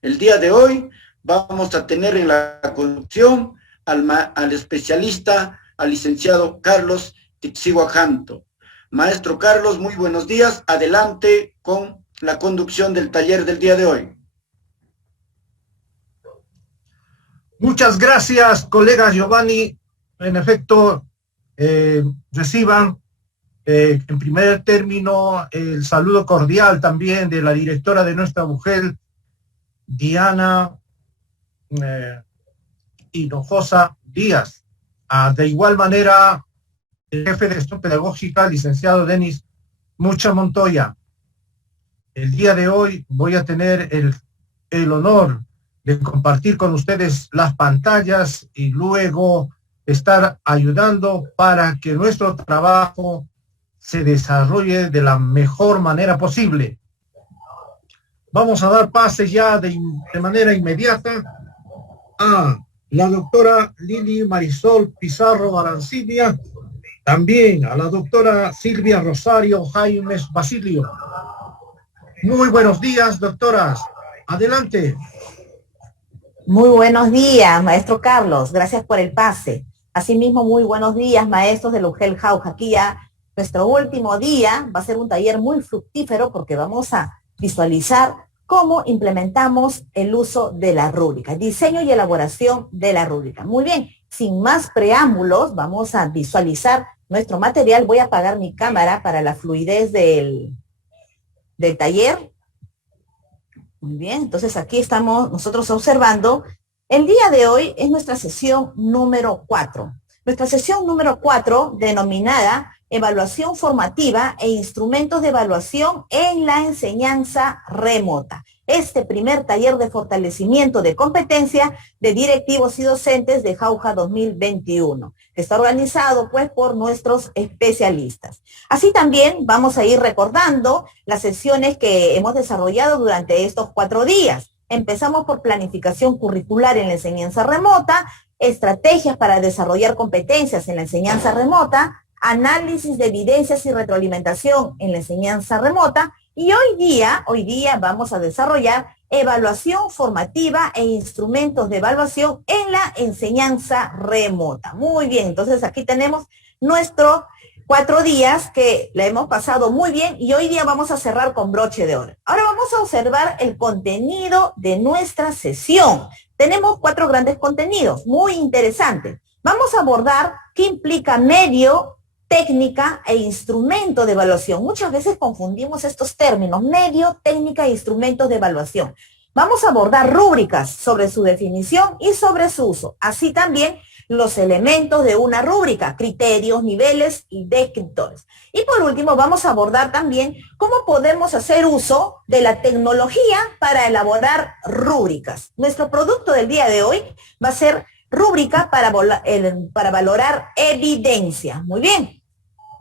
El día de hoy vamos a tener en la conducción al especialista, al licenciado Carlos Tixihuajanto. Maestro Carlos, muy buenos días. Adelante con la conducción del taller del día de hoy. Muchas gracias, colega Giovanni. En efecto, reciban en primer término el saludo cordial también de la directora de nuestra mujer, Diana Hinojosa Díaz. De igual manera, el jefe de gestión pedagógica, licenciado Denis Mucha Montoya. El día de hoy voy a tener el honor de compartir con ustedes las pantallas y luego estar ayudando para que nuestro trabajo se desarrolle de la mejor manera posible. Vamos a dar pase ya de manera inmediata a la doctora Lili Marisol Pizarro Arancibia, también a la doctora Silvia Rosario Jaimes Basilio. Muy buenos días, doctoras. Adelante. Muy buenos días, maestro Carlos. Gracias por el pase. Asimismo, muy buenos días, maestros del UGEL Jauja. Aquí ya nuestro último día va a ser un taller muy fructífero porque vamos a visualizar cómo implementamos el uso de la rúbrica, diseño y elaboración de la rúbrica. Muy bien, sin más preámbulos, vamos a visualizar nuestro material. Voy a apagar mi cámara para la fluidez del taller. Muy bien, entonces aquí estamos nosotros observando. El día de hoy es nuestra sesión número 4. Nuestra sesión número 4, denominada Evaluación Formativa e Instrumentos de Evaluación en la Enseñanza Remota. Este primer taller de fortalecimiento de competencia de directivos y docentes de Jauja 2021, que está organizado pues por nuestros especialistas. Así también vamos a ir recordando las sesiones que hemos desarrollado durante estos 4 días. Empezamos por planificación curricular en la enseñanza remota, estrategias para desarrollar competencias en la enseñanza remota, análisis de evidencias y retroalimentación en la enseñanza remota, y hoy día vamos a desarrollar evaluación formativa e instrumentos de evaluación en la enseñanza remota. Muy bien, entonces aquí tenemos nuestros 4 días que la hemos pasado muy bien y hoy día vamos a cerrar con broche de oro. Ahora vamos a observar el contenido de nuestra sesión. Tenemos 4 grandes contenidos muy interesantes. Vamos a abordar qué implica medio, técnica e instrumento de evaluación. Muchas veces confundimos estos términos, medio, técnica e instrumentos de evaluación. Vamos a abordar rúbricas sobre su definición y sobre su uso. Así también los elementos de una rúbrica, criterios, niveles y descriptores. Y por último vamos a abordar también cómo podemos hacer uso de la tecnología para elaborar rúbricas. Nuestro producto del día de hoy va a ser rúbrica para valorar evidencia. Muy bien.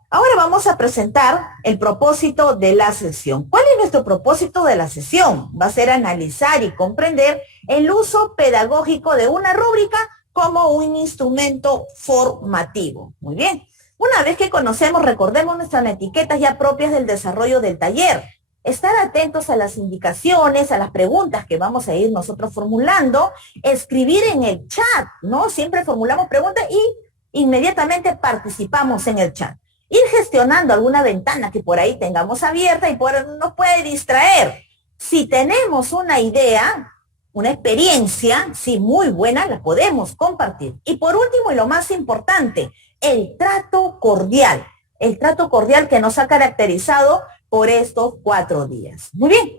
Ahora vamos a presentar el propósito de la sesión. ¿Cuál es nuestro propósito de la sesión? Va a ser analizar y comprender el uso pedagógico de una rúbrica como un instrumento formativo. Muy bien. Una vez que conocemos, recordemos nuestras etiquetas ya propias del desarrollo del taller. Estar atentos a las indicaciones, a las preguntas que vamos a ir nosotros formulando, escribir en el chat, ¿no? Siempre formulamos preguntas y inmediatamente participamos en el chat. Ir gestionando alguna ventana que por ahí tengamos abierta y nos puede distraer. Si tenemos una idea, una experiencia, sí, muy buena, la podemos compartir. Y por último, y lo más importante, el trato cordial. El trato cordial que nos ha caracterizado por estos 4 días. Muy bien,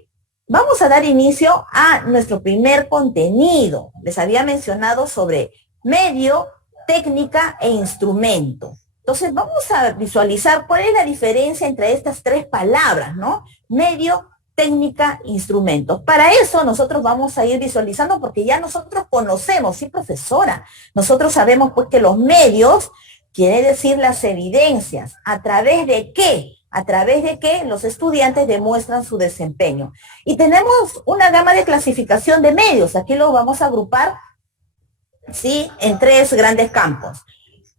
vamos a dar inicio a nuestro primer contenido. Les había mencionado sobre medio, técnica e instrumento. Entonces vamos a visualizar cuál es la diferencia entre estas 3 palabras, ¿no? Medio, técnica, instrumentos. Para eso nosotros vamos a ir visualizando porque ya nosotros conocemos, sí, profesora, nosotros sabemos pues que los medios quiere decir las evidencias. ¿A través de qué? A través de que los estudiantes demuestran su desempeño. Y tenemos una gama de clasificación de medios. Aquí lo vamos a agrupar, ¿sí?, en 3 grandes campos.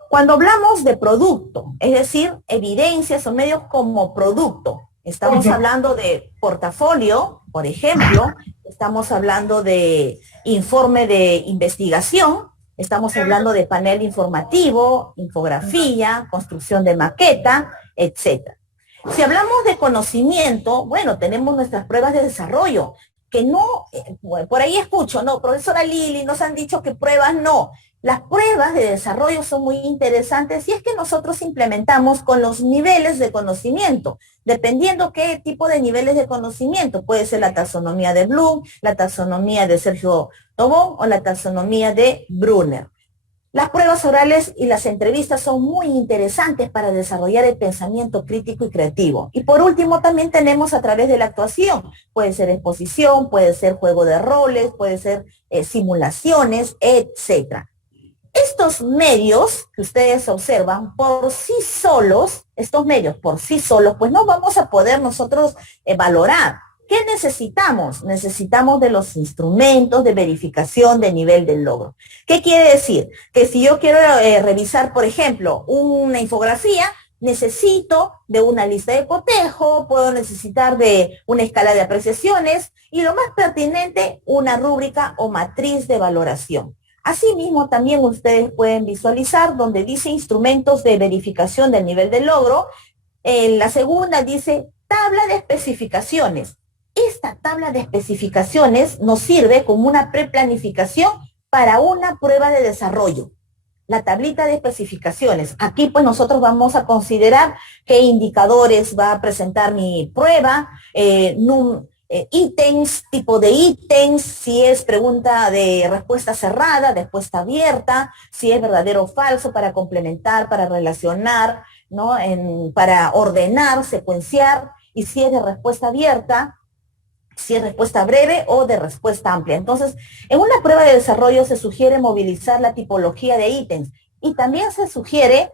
Cuando hablamos de producto, es decir, evidencias o medios como producto, Estamos hablando de portafolio, por ejemplo, estamos hablando de informe de investigación, estamos hablando de panel informativo, infografía, construcción de maqueta, etcétera. Si hablamos de conocimiento, bueno, tenemos nuestras pruebas de desarrollo, que no, por ahí escucho, no, profesora Lili, nos han dicho que pruebas no. Las pruebas de desarrollo son muy interesantes y es que nosotros implementamos con los niveles de conocimiento, dependiendo qué tipo de niveles de conocimiento. Puede ser la taxonomía de Bloom, la taxonomía de Sergio Tobón o la taxonomía de Brunner. Las pruebas orales y las entrevistas son muy interesantes para desarrollar el pensamiento crítico y creativo. Y por último, también tenemos a través de la actuación. Puede ser exposición, puede ser juego de roles, puede ser simulaciones, etc. Estos medios que ustedes observan por sí solos, estos medios por sí solos, pues no vamos a poder nosotros valorar. ¿Qué necesitamos? Necesitamos de los instrumentos de verificación de nivel del logro. ¿Qué quiere decir? Que si yo quiero revisar, por ejemplo, una infografía, necesito de una lista de cotejo, puedo necesitar de una escala de apreciaciones y lo más pertinente, una rúbrica o matriz de valoración. Asimismo, también ustedes pueden visualizar donde dice instrumentos de verificación del nivel del logro. En la segunda dice tabla de especificaciones. Esta tabla de especificaciones nos sirve como una preplanificación para una prueba de desarrollo. La tablita de especificaciones. Aquí pues nosotros vamos a considerar qué indicadores va a presentar mi prueba, ítems, tipo de ítems, si es pregunta de respuesta cerrada, de respuesta abierta, si es verdadero o falso para complementar, para relacionar, ¿no? Para ordenar, secuenciar, y si es de respuesta abierta, si es respuesta breve o de respuesta amplia. Entonces, en una prueba de desarrollo se sugiere movilizar la tipología de ítems y también se sugiere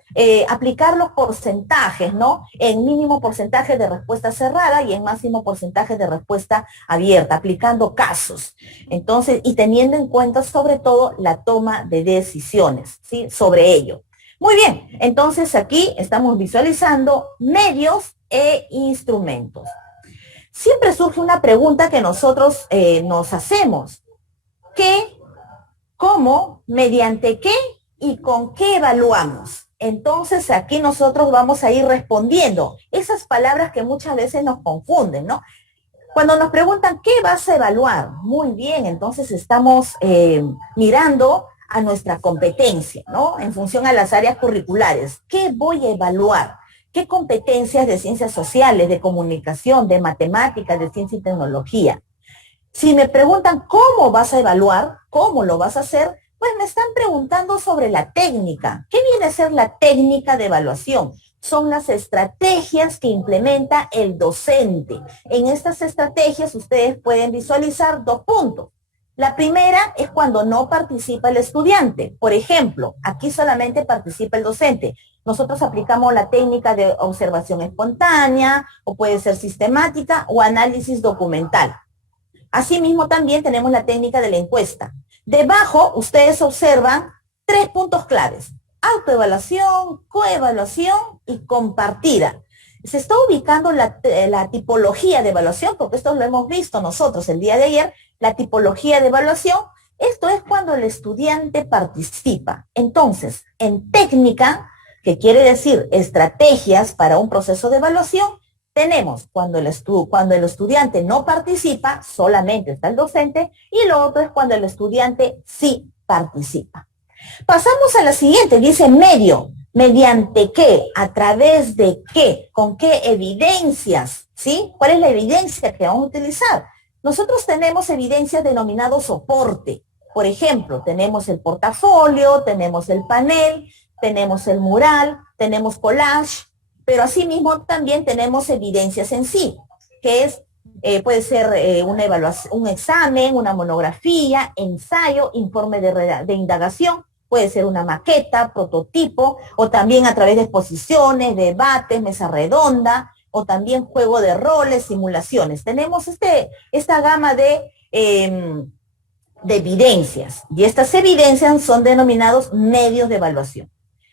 aplicar los porcentajes, ¿no? En mínimo porcentaje de respuesta cerrada y en máximo porcentaje de respuesta abierta, aplicando casos. Entonces, y teniendo en cuenta sobre todo la toma de decisiones, ¿sí? Sobre ello. Muy bien, entonces aquí estamos visualizando medios e instrumentos. Siempre surge una pregunta que nosotros nos hacemos. ¿Qué, cómo, mediante qué y con qué evaluamos? Entonces aquí nosotros vamos a ir respondiendo esas palabras que muchas veces nos confunden, ¿no? Cuando nos preguntan ¿qué vas a evaluar? Muy bien, entonces estamos mirando a nuestra competencia, ¿no? En función a las áreas curriculares. ¿Qué voy a evaluar? ¿Qué competencias de ciencias sociales, de comunicación, de matemáticas, de ciencia y tecnología? Si me preguntan cómo vas a evaluar, cómo lo vas a hacer, pues me están preguntando sobre la técnica. ¿Qué viene a ser la técnica de evaluación? Son las estrategias que implementa el docente. En estas estrategias ustedes pueden visualizar 2 puntos. La primera es cuando no participa el estudiante. Por ejemplo, aquí solamente participa el docente. Nosotros aplicamos la técnica de observación espontánea, o puede ser sistemática, o análisis documental. Asimismo, también tenemos la técnica de la encuesta. Debajo, ustedes observan 3 puntos claves: autoevaluación, coevaluación y compartida. Se está ubicando la tipología de evaluación, porque esto lo hemos visto nosotros el día de ayer, la tipología de evaluación. Esto es cuando el estudiante participa. Entonces, en técnica, que quiere decir estrategias para un proceso de evaluación, tenemos cuando el estudiante no participa, solamente está el docente, y lo otro es cuando el estudiante sí participa. Pasamos a la siguiente, dice medio. ¿Mediante qué? ¿A través de qué? ¿Con qué evidencias? ¿Sí? ¿Cuál es la evidencia que vamos a utilizar? Nosotros tenemos evidencias denominadas soporte. Por ejemplo, tenemos el portafolio, tenemos el panel, tenemos el mural, tenemos collage, pero asimismo también tenemos evidencias en sí, que es, puede ser una evaluación, un examen, una monografía, ensayo, informe de indagación, puede ser una maqueta, prototipo, o también a través de exposiciones, debates, mesa redonda, o también juego de roles, simulaciones. Tenemos esta gama de evidencias, y estas evidencias son denominados medios de evaluación.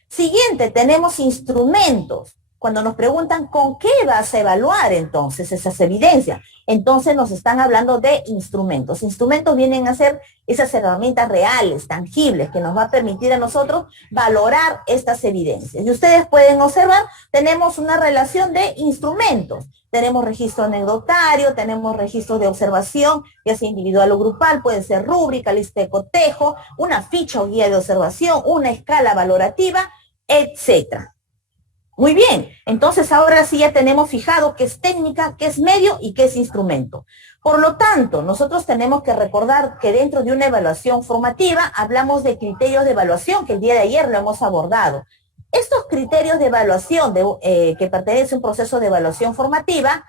Siguiente, tenemos instrumentos. cuando nos preguntan con qué vas a evaluar entonces esas evidencias, entonces nos están hablando de instrumentos. Instrumentos vienen a ser esas herramientas reales, tangibles, que nos va a permitir a nosotros valorar estas evidencias. Y ustedes pueden observar, tenemos una relación de instrumentos. Tenemos registro anecdotario, tenemos registro de observación, ya sea individual o grupal, puede ser rúbrica, lista de cotejo, una ficha o guía de observación, una escala valorativa, etcétera. Muy bien, entonces ahora sí ya tenemos fijado qué es técnica, qué es medio y qué es instrumento. Por lo tanto, nosotros tenemos que recordar que dentro de una evaluación formativa hablamos de criterios de evaluación, que el día de ayer lo hemos abordado. Estos criterios de evaluación que pertenecen a un proceso de evaluación formativa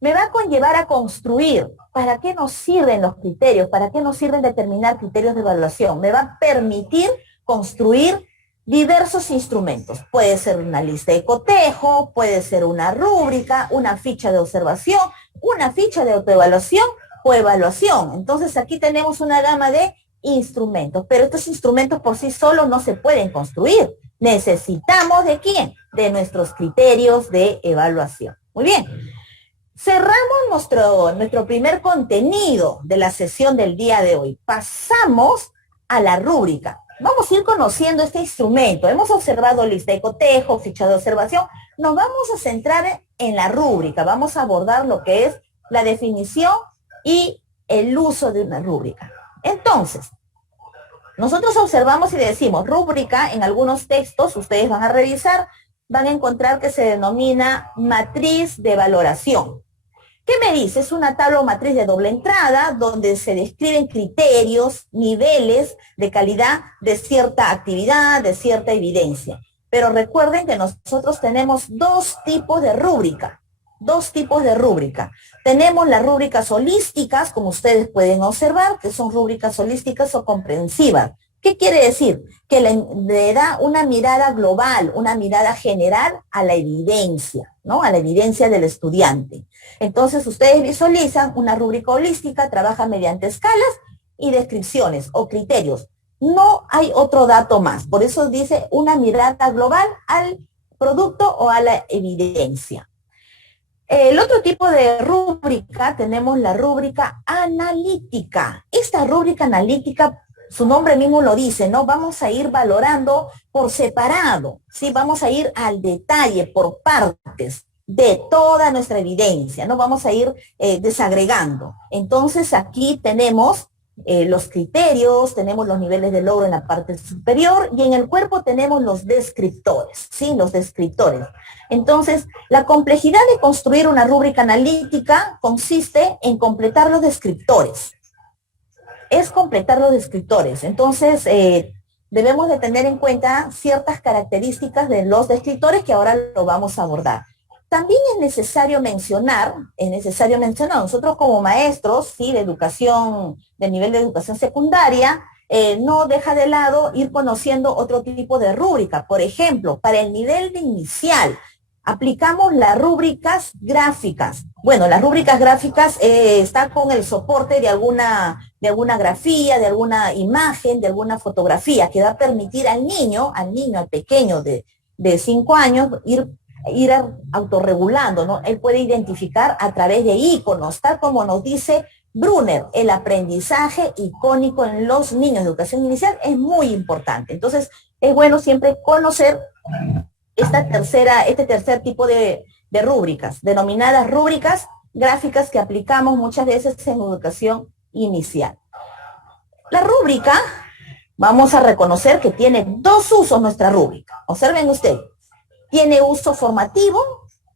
me va a conllevar a construir. ¿Para qué nos sirven los criterios? ¿Para qué nos sirven determinar criterios de evaluación? Me va a permitir construir diversos instrumentos. Puede ser una lista de cotejo, puede ser una rúbrica, una ficha de observación, una ficha de autoevaluación o evaluación. Entonces aquí tenemos una gama de instrumentos, pero estos instrumentos por sí solos no se pueden construir. Necesitamos ¿de quién? De nuestros criterios de evaluación. Muy bien. Cerramos nuestro primer contenido de la sesión del día de hoy. Pasamos a la rúbrica. Vamos a ir conociendo este instrumento. Hemos observado lista de cotejo, ficha de observación. Nos vamos a centrar en la rúbrica. Vamos a abordar lo que es la definición y el uso de una rúbrica. Entonces, nosotros observamos y decimos rúbrica en algunos textos, ustedes van a revisar, van a encontrar que se denomina matriz de valoración. ¿Qué me dice? Es una tabla o matriz de doble entrada donde se describen criterios, niveles de calidad de cierta actividad, de cierta evidencia. Pero recuerden que nosotros tenemos dos tipos de rúbrica. Dos tipos de rúbrica. Tenemos las rúbricas holísticas, como ustedes pueden observar, que son rúbricas holísticas o comprensivas. ¿Qué quiere decir? Que le da una mirada global, una mirada general a la evidencia, ¿no? A la evidencia del estudiante. Entonces, ustedes visualizan una rúbrica holística, trabaja mediante escalas y descripciones o criterios. No hay otro dato más. Por eso dice una mirada global al producto o a la evidencia. El otro tipo de rúbrica, tenemos la rúbrica analítica. Esta rúbrica analítica, su nombre mismo lo dice, ¿no? Vamos a ir valorando por separado, ¿sí? Vamos a ir al detalle, por partes de toda nuestra evidencia, ¿no? Vamos a ir desagregando. Entonces aquí tenemos los criterios, tenemos los niveles de logro en la parte superior y en el cuerpo tenemos los descriptores, ¿sí? Los descriptores. Entonces, la complejidad de construir una rúbrica analítica consiste en completar los descriptores. Es completar los descriptores. Entonces, debemos de tener en cuenta ciertas características de los descriptores que ahora lo vamos a abordar. También es necesario mencionar, nosotros como maestros, ¿sí? De educación, del nivel de educación secundaria, no deja de lado ir conociendo otro tipo de rúbrica. Por ejemplo, para el nivel de inicial, aplicamos las rúbricas gráficas. Bueno, las rúbricas gráficas está con el soporte de alguna grafía, de alguna imagen, de alguna fotografía, que va a permitir al niño, al pequeño de 5 años, ir autorregulando, ¿no? Él puede identificar a través de iconos, tal como nos dice Brunner, el aprendizaje icónico en los niños de educación inicial es muy importante. Entonces, es bueno siempre conocer este tercer tipo de rúbricas, denominadas rúbricas gráficas que aplicamos muchas veces en educación inicial. La rúbrica, vamos a reconocer que tiene dos usos nuestra rúbrica. Observen ustedes. Tiene uso formativo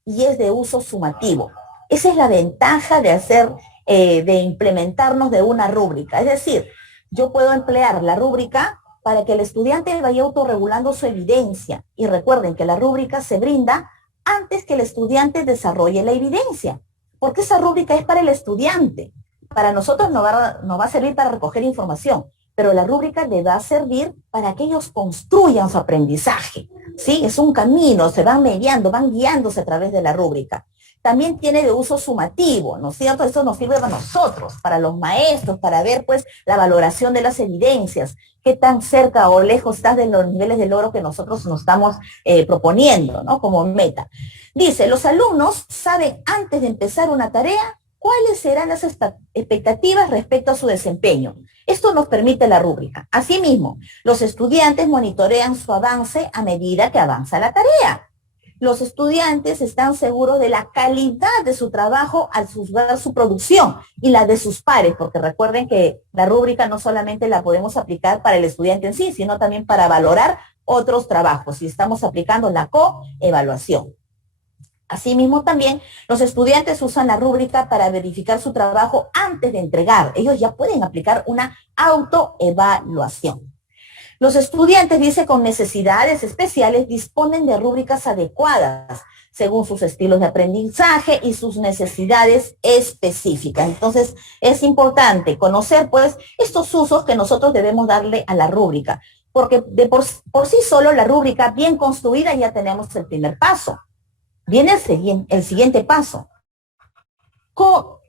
y es de uso sumativo. Esa es la ventaja de implementarnos de una rúbrica. Es decir, yo puedo emplear la rúbrica para que el estudiante vaya autorregulando su evidencia. Y recuerden que la rúbrica se brinda antes que el estudiante desarrolle la evidencia. Porque esa rúbrica es para el estudiante. Para nosotros no va a servir para recoger información, pero la rúbrica le va a servir para que ellos construyan su aprendizaje. ¿Sí? Es un camino, se van mediando, van guiándose a través de la rúbrica. también tiene de uso sumativo, ¿no es cierto? Eso nos sirve para nosotros, para los maestros, para ver pues la valoración de las evidencias, qué tan cerca o lejos estás de los niveles de logro que nosotros nos estamos proponiendo, ¿no? Como meta. Dice, los alumnos saben antes de empezar una tarea cuáles serán las expectativas respecto a su desempeño. Esto nos permite la rúbrica. Asimismo, los estudiantes monitorean su avance a medida que avanza la tarea. Los estudiantes están seguros de la calidad de su trabajo al juzgar su producción y la de sus pares, porque recuerden que la rúbrica no solamente la podemos aplicar para el estudiante en sí, sino también para valorar otros trabajos, y estamos aplicando la coevaluación. Asimismo, también los estudiantes usan la rúbrica para verificar su trabajo antes de entregar. Ellos ya pueden aplicar una autoevaluación. Los estudiantes, dice, con necesidades especiales disponen de rúbricas adecuadas según sus estilos de aprendizaje y sus necesidades específicas. Entonces, es importante conocer, pues, estos usos que nosotros debemos darle a la rúbrica, porque por sí solo la rúbrica bien construida ya tenemos el primer paso. Viene el siguiente paso. ¿Cómo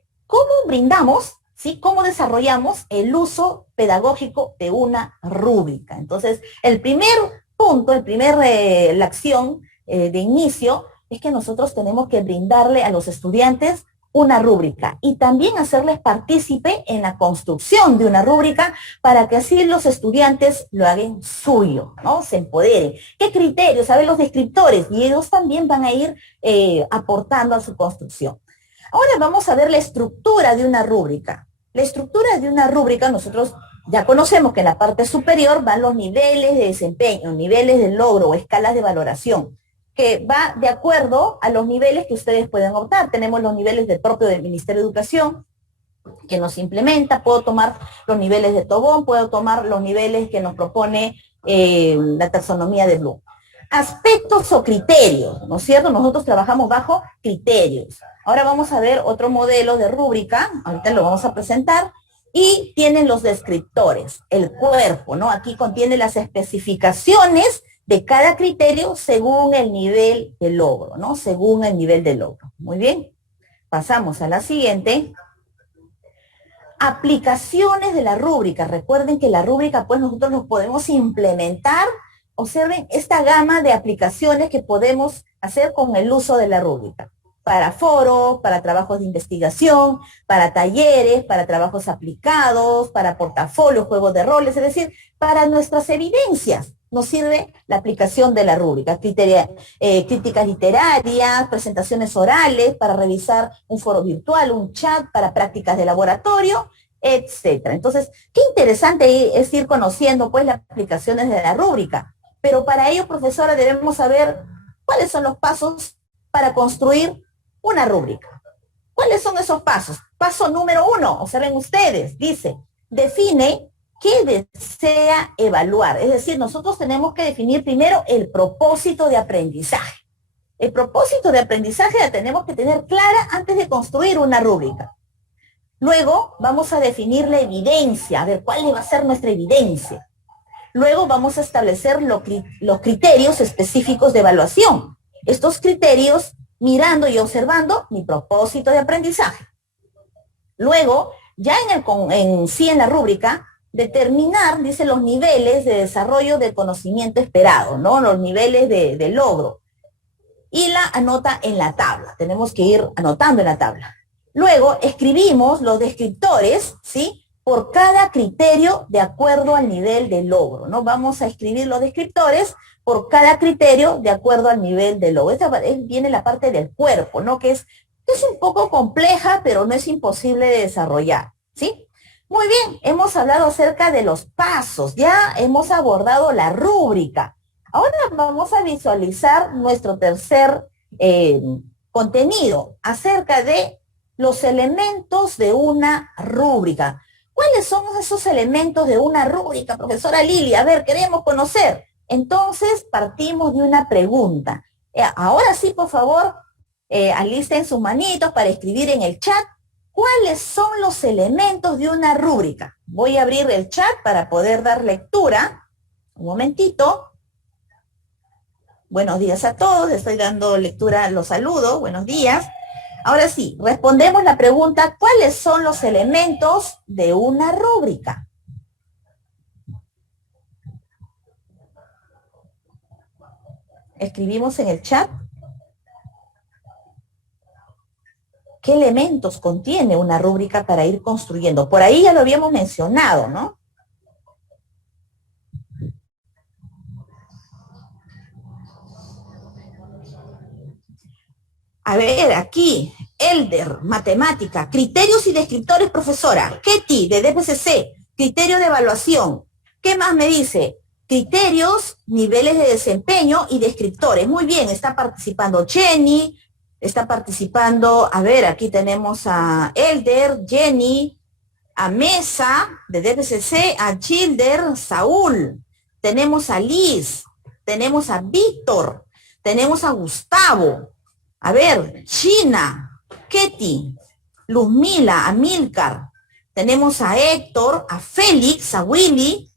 brindamos, ¿sí? ¿Cómo desarrollamos el uso pedagógico de una rúbrica? Entonces, el primer punto, la acción de inicio es que nosotros tenemos que brindarle a los estudiantes una rúbrica y también hacerles partícipe en la construcción de una rúbrica para que así los estudiantes lo hagan suyo, ¿no? Se empoderen. ¿Qué criterios? A ver, los descriptores, y ellos también van a ir aportando a su construcción. Ahora vamos a ver la estructura de una rúbrica. La estructura de una rúbrica, nosotros ya conocemos que en la parte superior van los niveles de desempeño, niveles de logro o escalas de valoración, que va de acuerdo a los niveles que ustedes pueden optar. Tenemos los niveles propio del Ministerio de Educación, que nos implementa. Puedo tomar los niveles de Tobón, puedo tomar los niveles que nos propone la taxonomía de Bloom. Aspectos o criterios, ¿no es cierto? Nosotros trabajamos bajo criterios. Ahora vamos a ver otro modelo de rúbrica, ahorita lo vamos a presentar, y tienen los descriptores, el cuerpo, ¿no? Aquí contiene las especificaciones de cada criterio según el nivel de logro, ¿no? Según el nivel de logro. Muy bien. Pasamos a la siguiente. Aplicaciones de la rúbrica. Recuerden que la rúbrica, pues nosotros nos podemos implementar. Observen esta gama de aplicaciones que podemos hacer con el uso de la rúbrica. Para foros, para trabajos de investigación, para talleres, para trabajos aplicados, para portafolios, juegos de roles, es decir, para nuestras evidencias. Nos sirve la aplicación de la rúbrica, críticas literarias, presentaciones orales, para revisar un foro virtual, un chat, para prácticas de laboratorio, etcétera. Entonces, qué interesante es ir conociendo pues las aplicaciones de la rúbrica, pero para ello, profesora, debemos saber cuáles son los pasos para construir una rúbrica. ¿Cuáles son esos pasos? Paso número 1, observen ustedes, dice, define qué desea evaluar. Es decir, nosotros tenemos que definir primero el propósito de aprendizaje. El propósito de aprendizaje la tenemos que tener clara antes de construir una rúbrica. Luego vamos a definir la evidencia, a ver cuál va a ser nuestra evidencia. Luego vamos a establecer los criterios específicos de evaluación. Estos criterios mirando y observando mi propósito de aprendizaje. Luego, ya en la rúbrica, determinar, dice, los niveles de desarrollo del conocimiento esperado, ¿no? Los niveles de logro. Y la anota en la tabla. Tenemos que ir anotando en la tabla. Luego, escribimos los descriptores, ¿sí? Por cada criterio de acuerdo al nivel de logro, ¿no? Vamos a escribir los descriptores por cada criterio de acuerdo al nivel de logro. Esta viene la parte del cuerpo, ¿no? Que es un poco compleja, pero no es imposible de desarrollar, ¿sí? Muy bien, hemos hablado acerca de los pasos, ya hemos abordado la rúbrica. Ahora vamos a visualizar nuestro tercer contenido acerca de los elementos de una rúbrica. ¿Cuáles son esos elementos de una rúbrica, profesora Lili? A ver, queremos conocer. Entonces, partimos de una pregunta. Ahora sí, por favor, alisten sus manitos para escribir en el chat. ¿Cuáles son los elementos de una rúbrica? Voy a abrir el chat para poder dar lectura. Un momentito. Buenos días a todos. Estoy dando lectura, los saludos. Buenos días. Ahora sí, respondemos la pregunta, ¿cuáles son los elementos de una rúbrica? Escribimos en el chat. ¿Qué elementos contiene una rúbrica para ir construyendo? Por ahí ya lo habíamos mencionado, ¿no? A ver, aquí, Elder, matemática, criterios y descriptores, profesora. Ketty, de DPCC, criterio de evaluación. ¿Qué más me dice? Criterios, niveles de desempeño y descriptores. Muy bien, está participando Jenny, está participando, a ver, aquí tenemos a Elder, Jenny, a Mesa, de DPCC, a Childer, Saúl. Tenemos a Liz, tenemos a Víctor, tenemos a Gustavo. A ver, China, Ketty, Luzmila, Amílcar, tenemos a Héctor, a Félix, a Willy,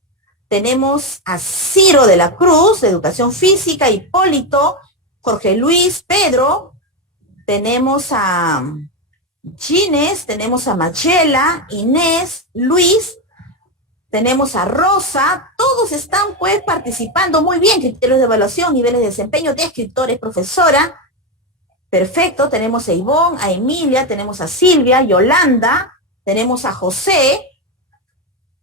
tenemos a Ciro de la Cruz, de Educación Física, Hipólito, Jorge Luis, Pedro, tenemos a Gines, tenemos a Machela, Inés, Luis, tenemos a Rosa, todos están pues participando muy bien, criterios de evaluación, niveles de desempeño, descriptores, profesora. Perfecto, tenemos a Ivonne, a Emilia, tenemos a Silvia, Yolanda, tenemos a José.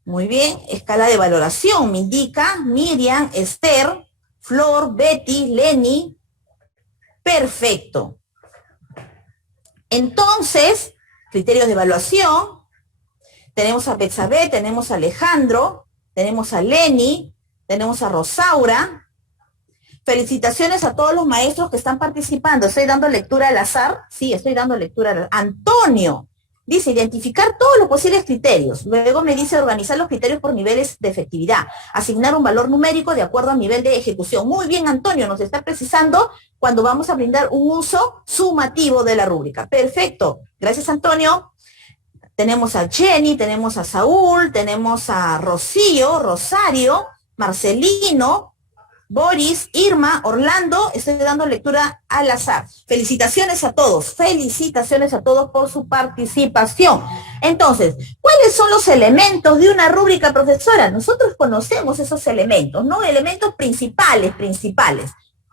Muy bien, escala de valoración me indica Miriam, Esther, Flor, Betty, Lenny. Perfecto. Entonces, criterios de evaluación. Tenemos a Betsabe, tenemos a Alejandro, tenemos a Lenny, tenemos a Rosaura. Felicitaciones a todos los maestros que están participando. ¿Estoy dando lectura al azar? Sí, estoy dando lectura al azar. Antonio dice identificar todos los posibles criterios. Luego me dice organizar los criterios por niveles de efectividad. Asignar un valor numérico de acuerdo al nivel de ejecución. Muy bien, Antonio, nos está precisando cuando vamos a brindar un uso sumativo de la rúbrica. Perfecto. Gracias, Antonio. Tenemos a Jenny, tenemos a Saúl, tenemos a Rocío, Rosario, Marcelino, Boris, Irma, Orlando, estoy dando lectura al azar. Felicitaciones a todos por su participación. Entonces, ¿cuáles son los elementos de una rúbrica, profesora? Nosotros conocemos esos elementos, ¿no? Elementos principales.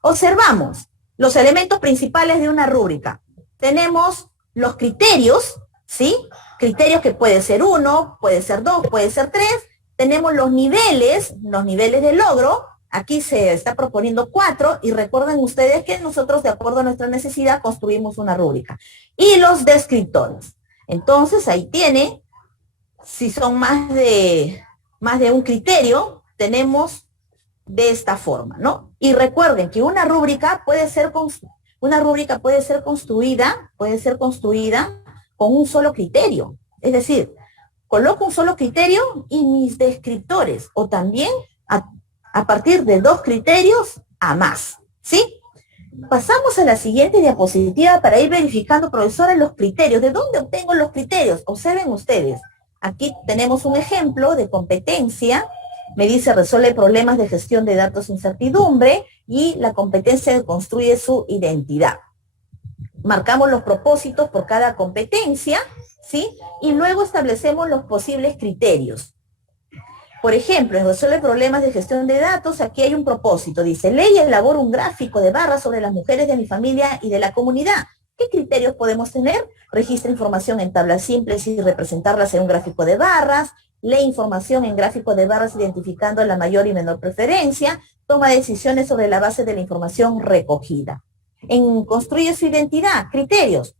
Observamos los elementos principales de una rúbrica. Tenemos los criterios, ¿sí? Criterios que puede ser 1, puede ser 2, puede ser 3. Tenemos los niveles de logro. Aquí se está proponiendo 4 y recuerden ustedes que nosotros, de acuerdo a nuestra necesidad, construimos una rúbrica. Y los descriptores. Entonces, ahí tiene, si son más de un criterio, tenemos de esta forma, ¿no? Y recuerden que una rúbrica puede ser construida con un solo criterio. Es decir, coloco un solo criterio y mis descriptores, o también a partir de 2 criterios a más, ¿sí? Pasamos a la siguiente diapositiva para ir verificando, profesora, los criterios. ¿De dónde obtengo los criterios? Observen ustedes. Aquí tenemos un ejemplo de competencia. Me dice, resuelve problemas de gestión de datos sin incertidumbre, y la competencia construye su identidad. Marcamos los propósitos por cada competencia, ¿sí? Y luego establecemos los posibles criterios. Por ejemplo, en resuelve problemas de gestión de datos, aquí hay un propósito. Dice, ley elabora un gráfico de barras sobre las mujeres de mi familia y de la comunidad. ¿Qué criterios podemos tener? Registra información en tablas simples y representarlas en un gráfico de barras. Lee información en gráfico de barras identificando la mayor y menor preferencia. Toma decisiones sobre la base de la información recogida. En construye su identidad, criterios.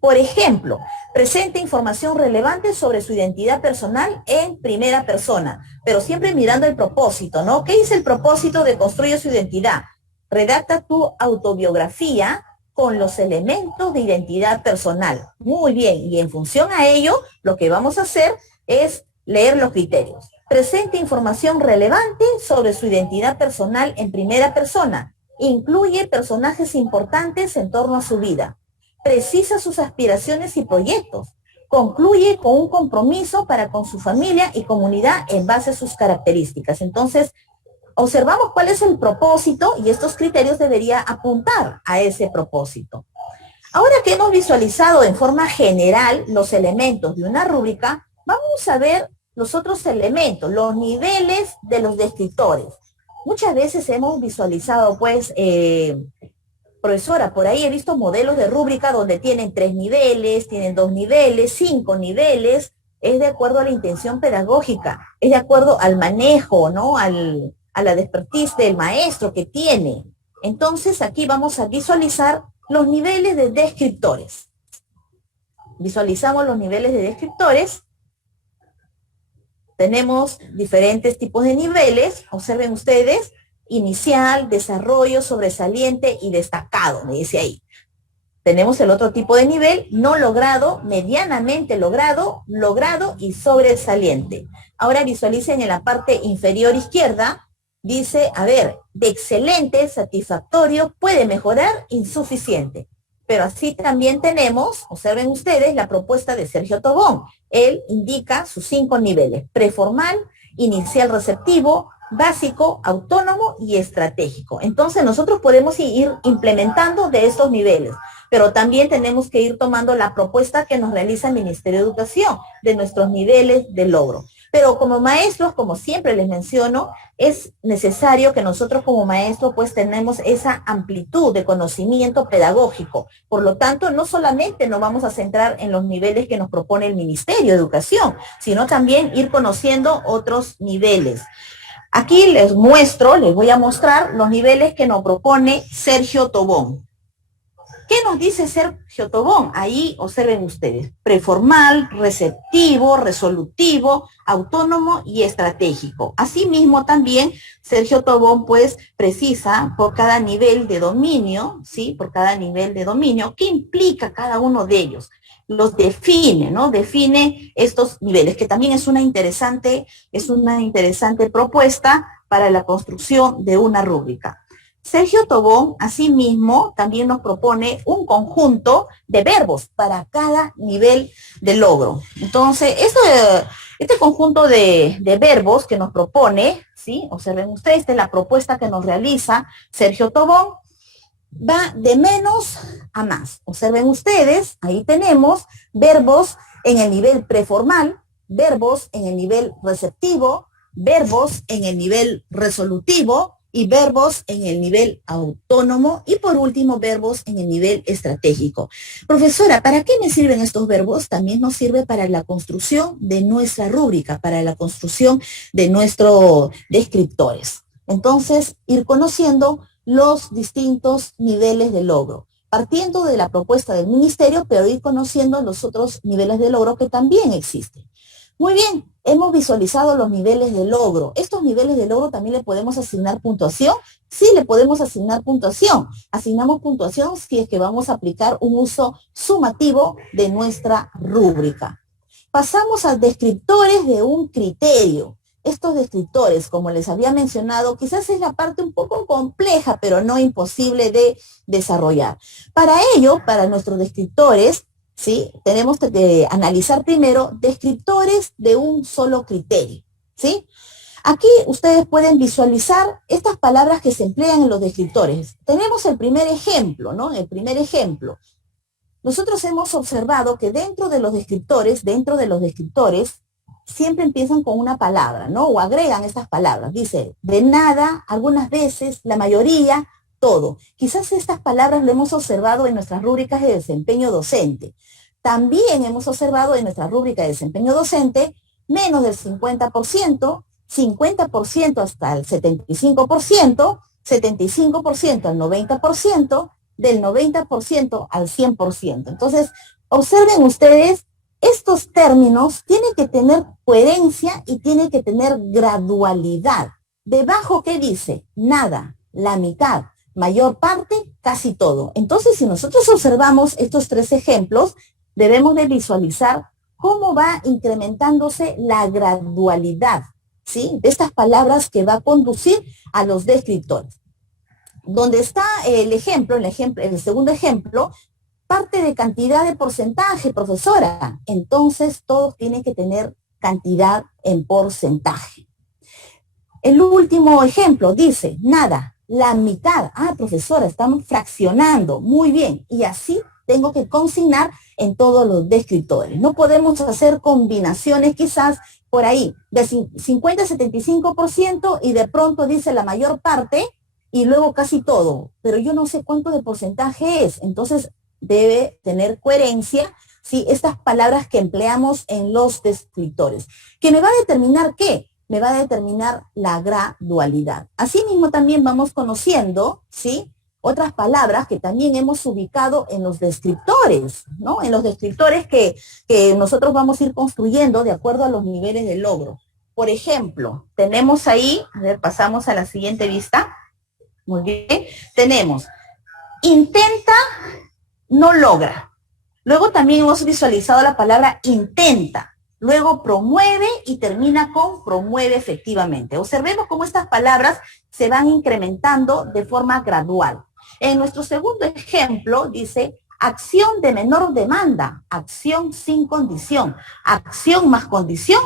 Por ejemplo, presenta información relevante sobre su identidad personal en primera persona, pero siempre mirando el propósito, ¿no? ¿Qué es el propósito de construir su identidad? Redacta tu autobiografía con los elementos de identidad personal. Muy bien, y en función a ello, lo que vamos a hacer es leer los criterios. Presenta información relevante sobre su identidad personal en primera persona. Incluye personajes importantes en torno a su vida. Precisa sus aspiraciones y proyectos. Concluye con un compromiso para con su familia y comunidad en base a sus características. Entonces, observamos cuál es el propósito y estos criterios deberían apuntar a ese propósito. Ahora que hemos visualizado en forma general los elementos de una rúbrica, vamos a ver los otros elementos, los niveles de los descriptores. Muchas veces hemos visualizado, pues, profesora, por ahí he visto modelos de rúbrica donde tienen 3 niveles, tienen 2 niveles, 5 niveles, es de acuerdo a la intención pedagógica, es de acuerdo al manejo, ¿no? A la expertise del maestro que tiene. Entonces, aquí vamos a visualizar los niveles de descriptores. Visualizamos los niveles de descriptores. Tenemos diferentes tipos de niveles, observen ustedes, inicial, desarrollo, sobresaliente y destacado, me dice ahí. Tenemos el otro tipo de nivel, no logrado, medianamente logrado, logrado y sobresaliente. Ahora visualicen en la parte inferior izquierda, dice, a ver, de excelente, satisfactorio, puede mejorar, insuficiente. Pero así también tenemos, observen ustedes, la propuesta de Sergio Tobón. Él indica sus 5 niveles: preformal, inicial receptivo, básico, autónomo y estratégico. Entonces nosotros podemos ir implementando de estos niveles, pero también tenemos que ir tomando la propuesta que nos realiza el Ministerio de Educación de nuestros niveles de logro. Pero como maestros, como siempre les menciono, es necesario que nosotros como maestros pues tenemos esa amplitud de conocimiento pedagógico. Por lo tanto, no solamente nos vamos a centrar en los niveles que nos propone el Ministerio de Educación, sino también ir conociendo otros niveles. Aquí les voy a mostrar los niveles que nos propone Sergio Tobón. ¿Qué nos dice Sergio Tobón? Ahí observen ustedes: preformal, receptivo, resolutivo, autónomo y estratégico. Asimismo también Sergio Tobón pues precisa por cada nivel de dominio, ¿sí? Por cada nivel de dominio, ¿qué implica cada uno de ellos? Los define, ¿no? Define estos niveles, que también es una interesante propuesta para la construcción de una rúbrica. Sergio Tobón, asimismo, también nos propone un conjunto de verbos para cada nivel de logro. Entonces, este conjunto de verbos que nos propone, ¿sí? Observen ustedes, esta es la propuesta que nos realiza Sergio Tobón, va de menos a más. Observen ustedes, ahí tenemos verbos en el nivel preformal, verbos en el nivel receptivo, verbos en el nivel resolutivo, y verbos en el nivel autónomo, y por último verbos en el nivel estratégico. Profesora, ¿para qué me sirven estos verbos? También nos sirve para la construcción de nuestra rúbrica, para la construcción de nuestros descriptores. Entonces, ir conociendo los distintos niveles de logro, partiendo de la propuesta del ministerio, pero ir conociendo los otros niveles de logro que también existen. Muy bien, hemos visualizado los niveles de logro. ¿Estos niveles de logro también le podemos asignar puntuación? Sí, le podemos asignar puntuación. Asignamos puntuación si es que vamos a aplicar un uso sumativo de nuestra rúbrica. Pasamos a descriptores de un criterio. Estos descriptores, como les había mencionado, quizás es la parte un poco compleja, pero no imposible de desarrollar. Para ello, para nuestros descriptores, ¿sí? Tenemos que analizar primero descriptores de un solo criterio, ¿sí? Aquí ustedes pueden visualizar estas palabras que se emplean en los descriptores. Tenemos el primer ejemplo, ¿no? El primer ejemplo. Nosotros hemos observado que dentro de los descriptores, siempre empiezan con una palabra, ¿no? O agregan estas palabras. Dice, de nada, algunas veces, la mayoría, todo. Quizás estas palabras lo hemos observado en nuestras rúbricas de desempeño docente. También hemos observado en nuestra rúbrica de desempeño docente menos del 50%, 50% hasta el 75%, 75% al 90%, del 90% al 100%. Entonces, observen ustedes, estos términos tienen que tener coherencia y tienen que tener gradualidad. Debajo, ¿qué dice? Nada, la mitad, mayor parte, casi todo. Entonces, si nosotros observamos estos 3 ejemplos, debemos de visualizar cómo va incrementándose la gradualidad, ¿sí? De estas palabras que va a conducir a los descriptores. Donde está el segundo ejemplo, parte de cantidad de porcentaje, profesora. Entonces, todos tienen que tener cantidad en porcentaje. El último ejemplo dice, nada, la mitad. Ah, profesora, estamos fraccionando. Muy bien. Y así tengo que consignar en todos los descriptores. No podemos hacer combinaciones quizás por ahí de 50-75% y de pronto dice la mayor parte y luego casi todo, pero yo no sé cuánto de porcentaje es. Entonces debe tener coherencia, ¿sí? Estas palabras que empleamos en los descriptores. ¿Que me va a determinar qué? Me va a determinar la gradualidad. Asimismo también vamos conociendo, ¿sí?, otras palabras que también hemos ubicado en los descriptores, ¿no? En los descriptores que nosotros vamos a ir construyendo de acuerdo a los niveles de logro. Por ejemplo, tenemos ahí, a ver, pasamos a la siguiente vista. Muy bien. Tenemos, intenta, no logra. Luego también hemos visualizado la palabra intenta. Luego promueve y termina con promueve efectivamente. Observemos cómo estas palabras se van incrementando de forma gradual. En nuestro segundo ejemplo dice acción de menor demanda, acción sin condición, acción más condición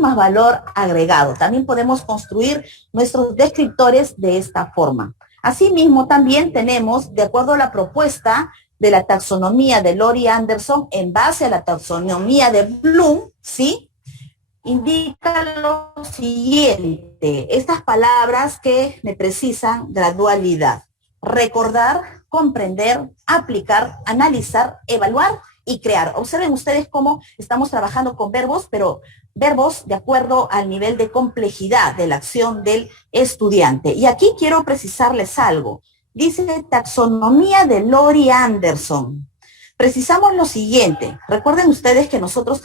más valor agregado. También podemos construir nuestros descriptores de esta forma. Asimismo también tenemos, de acuerdo a la propuesta de la taxonomía de Laurie Anderson, en base a la taxonomía de Bloom, ¿sí?, indica lo siguiente, estas palabras que me precisan gradualidad: recordar, comprender, aplicar, analizar, evaluar y crear. Observen ustedes cómo estamos trabajando con verbos, pero verbos de acuerdo al nivel de complejidad de la acción del estudiante. Y aquí quiero precisarles algo. Dice taxonomía de Laurie Anderson. Precisamos lo siguiente. Recuerden ustedes que nosotros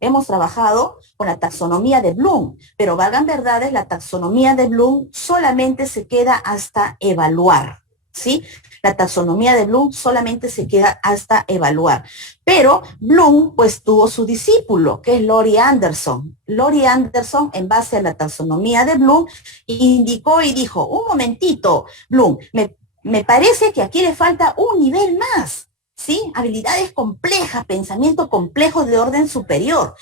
hemos trabajado con la taxonomía de Bloom, pero valgan verdades, la taxonomía de Bloom solamente se queda hasta evaluar, ¿sí? La taxonomía de Bloom solamente se queda hasta evaluar. Pero Bloom, pues, tuvo su discípulo, que es Laurie Anderson. Laurie Anderson, en base a la taxonomía de Bloom, indicó y dijo, un momentito, Bloom, me parece que aquí le falta un nivel más. ¿Sí? Habilidades complejas, pensamiento complejo de orden superior.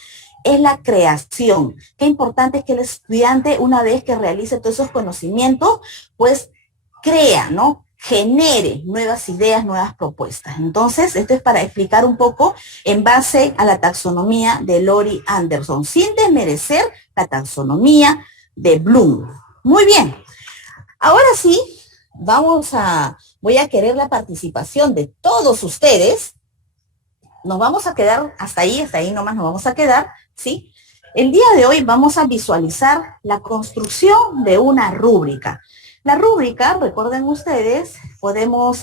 Es la creación. Qué importante es que el estudiante, una vez que realice todos esos conocimientos, pues crea, ¿no? Genere nuevas ideas, nuevas propuestas. Entonces, esto es para explicar un poco en base a la taxonomía de Laurie Anderson, sin desmerecer la taxonomía de Bloom. Muy bien. Ahora sí, voy a querer la participación de todos ustedes. Nos vamos a quedar hasta ahí nomás nos vamos a quedar, ¿sí? El día de hoy vamos a visualizar la construcción de una rúbrica. La rúbrica, recuerden ustedes, podemos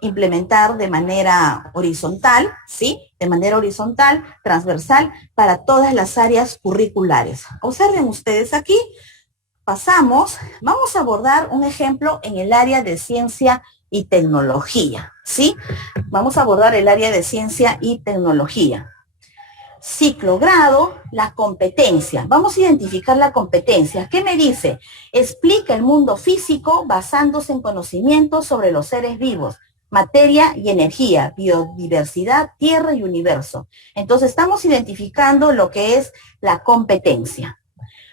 implementar de manera horizontal, ¿sí? De manera horizontal, transversal, para todas las áreas curriculares. Observen ustedes aquí. Vamos a abordar un ejemplo en el área de ciencia y tecnología, ¿sí? Vamos a abordar el área de ciencia y tecnología. Ciclo grado, la competencia. Vamos a identificar la competencia. ¿Qué me dice? Explica el mundo físico basándose en conocimientos sobre los seres vivos, materia y energía, biodiversidad, tierra y universo. Entonces estamos identificando lo que es la competencia.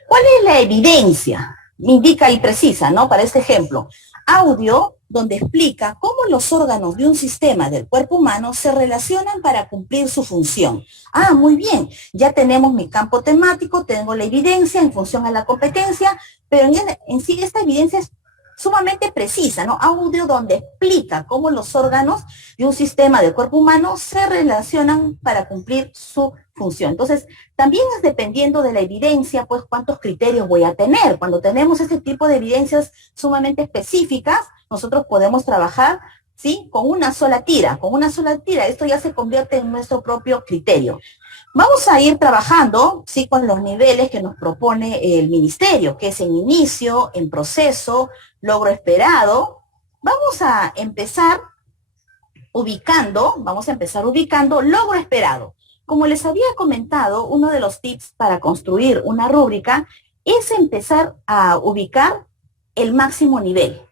¿Cuál es la evidencia? Me indica y precisa, ¿no? Para este ejemplo, audio, donde explica cómo los órganos de un sistema del cuerpo humano se relacionan para cumplir su función. Ah, muy bien, ya tenemos mi campo temático, tengo la evidencia en función a la competencia, pero en sí esta evidencia es sumamente precisa, ¿no? Audio donde explica cómo los órganos de un sistema del cuerpo humano se relacionan para cumplir su función. Entonces, también es dependiendo de la evidencia, pues, cuántos criterios voy a tener. Cuando tenemos este tipo de evidencias sumamente específicas, nosotros podemos trabajar, ¿sí?, con una sola tira. Con una sola tira, esto ya se convierte en nuestro propio criterio. Vamos a ir trabajando, ¿sí?, con los niveles que nos propone el ministerio, que es en inicio, en proceso, logro esperado. Vamos a empezar ubicando logro esperado. Como les había comentado, uno de los tips para construir una rúbrica es empezar a ubicar el máximo nivel.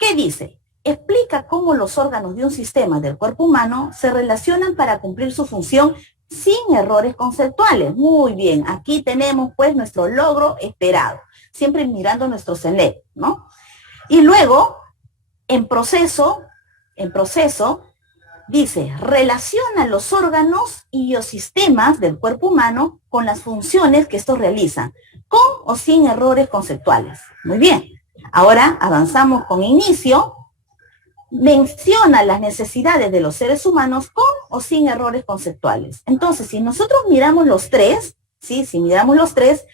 ¿Qué dice? Explica cómo los órganos de un sistema del cuerpo humano se relacionan para cumplir su función sin errores conceptuales. Muy bien, aquí tenemos pues nuestro logro esperado, siempre mirando nuestro CENEP, ¿no? Y luego, en proceso, en proceso, dice, relaciona los órganos y los sistemas del cuerpo humano con las funciones que estos realizan, con o sin errores conceptuales. Muy bien. Ahora avanzamos con inicio. Menciona las necesidades de los seres humanos con o sin errores conceptuales. Entonces, si nosotros miramos los tres, ¿sí? Si miramos los tres,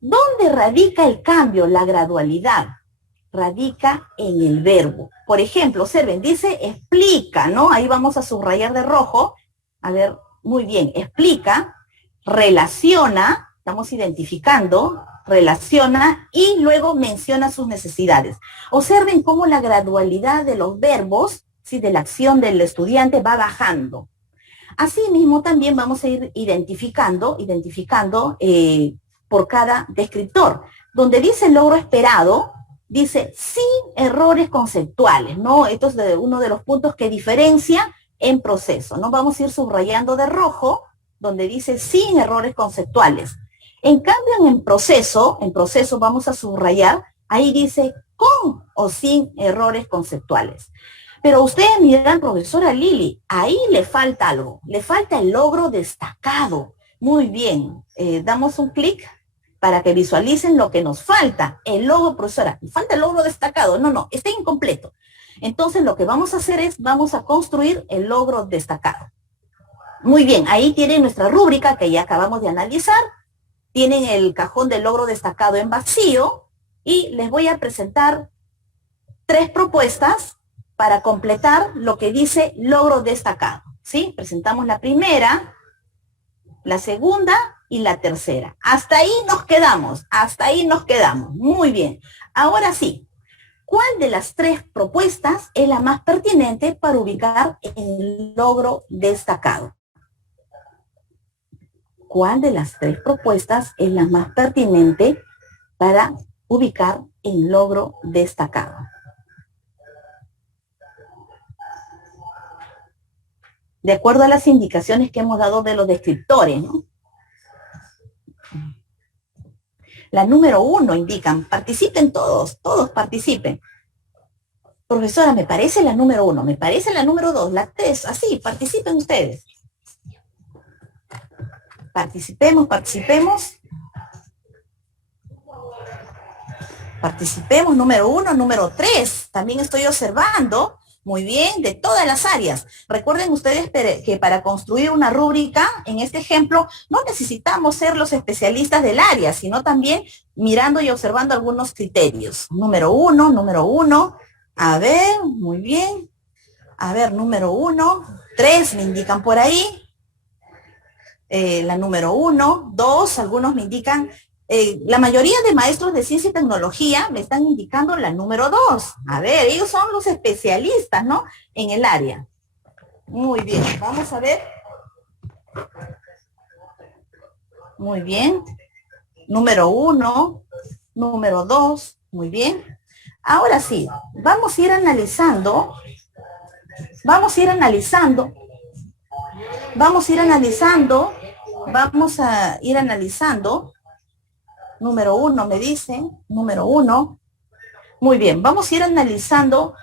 ¿dónde radica el cambio, la gradualidad? Radica en el verbo. Por ejemplo, observen, dice explica, ¿no? Ahí vamos a subrayar de rojo. A ver, muy bien, explica, relaciona, estamos identificando, relaciona y luego menciona sus necesidades. Observen cómo la gradualidad de los verbos, ¿sí? De la acción del estudiante va bajando. Asimismo, también vamos a ir identificando por cada descriptor. Donde dice logro esperado, dice sin errores conceptuales, ¿no? Esto es uno de los puntos que diferencia en proceso, ¿no? Vamos a ir subrayando de rojo, donde dice sin errores conceptuales. En cambio, en proceso vamos a subrayar, ahí dice con o sin errores conceptuales. Pero ustedes miran, profesora Lili, ahí le falta algo, le falta el logro destacado. Muy bien, damos un clic para que visualicen lo que nos falta. El logro, profesora, falta el logro destacado. No, está incompleto. Entonces lo que vamos a hacer es, vamos a construir el logro destacado. Muy bien, ahí tienen nuestra rúbrica que ya acabamos de analizar. Tienen el cajón del logro destacado en vacío y les voy a presentar 3 propuestas para completar lo que dice logro destacado, ¿sí? Presentamos la primera, la segunda y la tercera. Hasta ahí nos quedamos. Muy bien. Ahora sí, ¿cuál de las 3 propuestas es la más pertinente para ubicar el logro destacado? ¿Cuál de las 3 propuestas es la más pertinente para ubicar el logro destacado? De acuerdo a las indicaciones que hemos dado de los descriptores, ¿no? La número 1 indican, participen todos participen. Profesora, me parece la número 1, me parece la número 2, la 3, así, participen ustedes. Participemos. Participemos, número 1, número 3. También estoy observando, muy bien, de todas las áreas. Recuerden ustedes que para construir una rúbrica, en este ejemplo, no necesitamos ser los especialistas del área, sino también mirando y observando algunos criterios. Número 1. A ver, muy bien. A ver, número 1. 3 me indican por ahí. La número 1, 2, algunos me indican, la mayoría de maestros de ciencia y tecnología me están indicando la número 2. A ver, ellos son los especialistas, ¿no? En el área. Muy bien, vamos a ver. Muy bien. Número 1, número 2, muy bien. Ahora sí, vamos a ir analizando. Número 1 me dicen, número 1. Muy bien, vamos a ir analizando.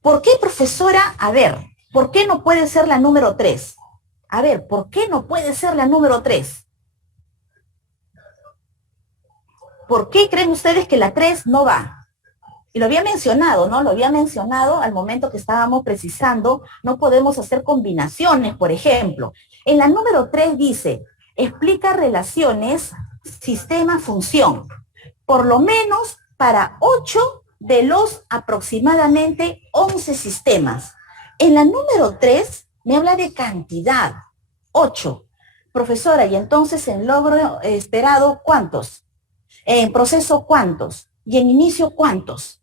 ¿Por qué, profesora? A ver, ¿por qué no puede ser la número 3? A ver, ¿por qué no puede ser la número 3? ¿Por qué creen ustedes que la 3 no va? Y lo había mencionado, ¿no? Lo había mencionado al momento que estábamos precisando. No podemos hacer combinaciones, por ejemplo. En la número 3 dice, explica relaciones sistema-función, por lo menos para 8 de los aproximadamente 11 sistemas. En la número 3 me habla de cantidad, 8. Profesora, y entonces en logro esperado, ¿cuántos? En proceso, ¿cuántos? Y en inicio, ¿cuántos?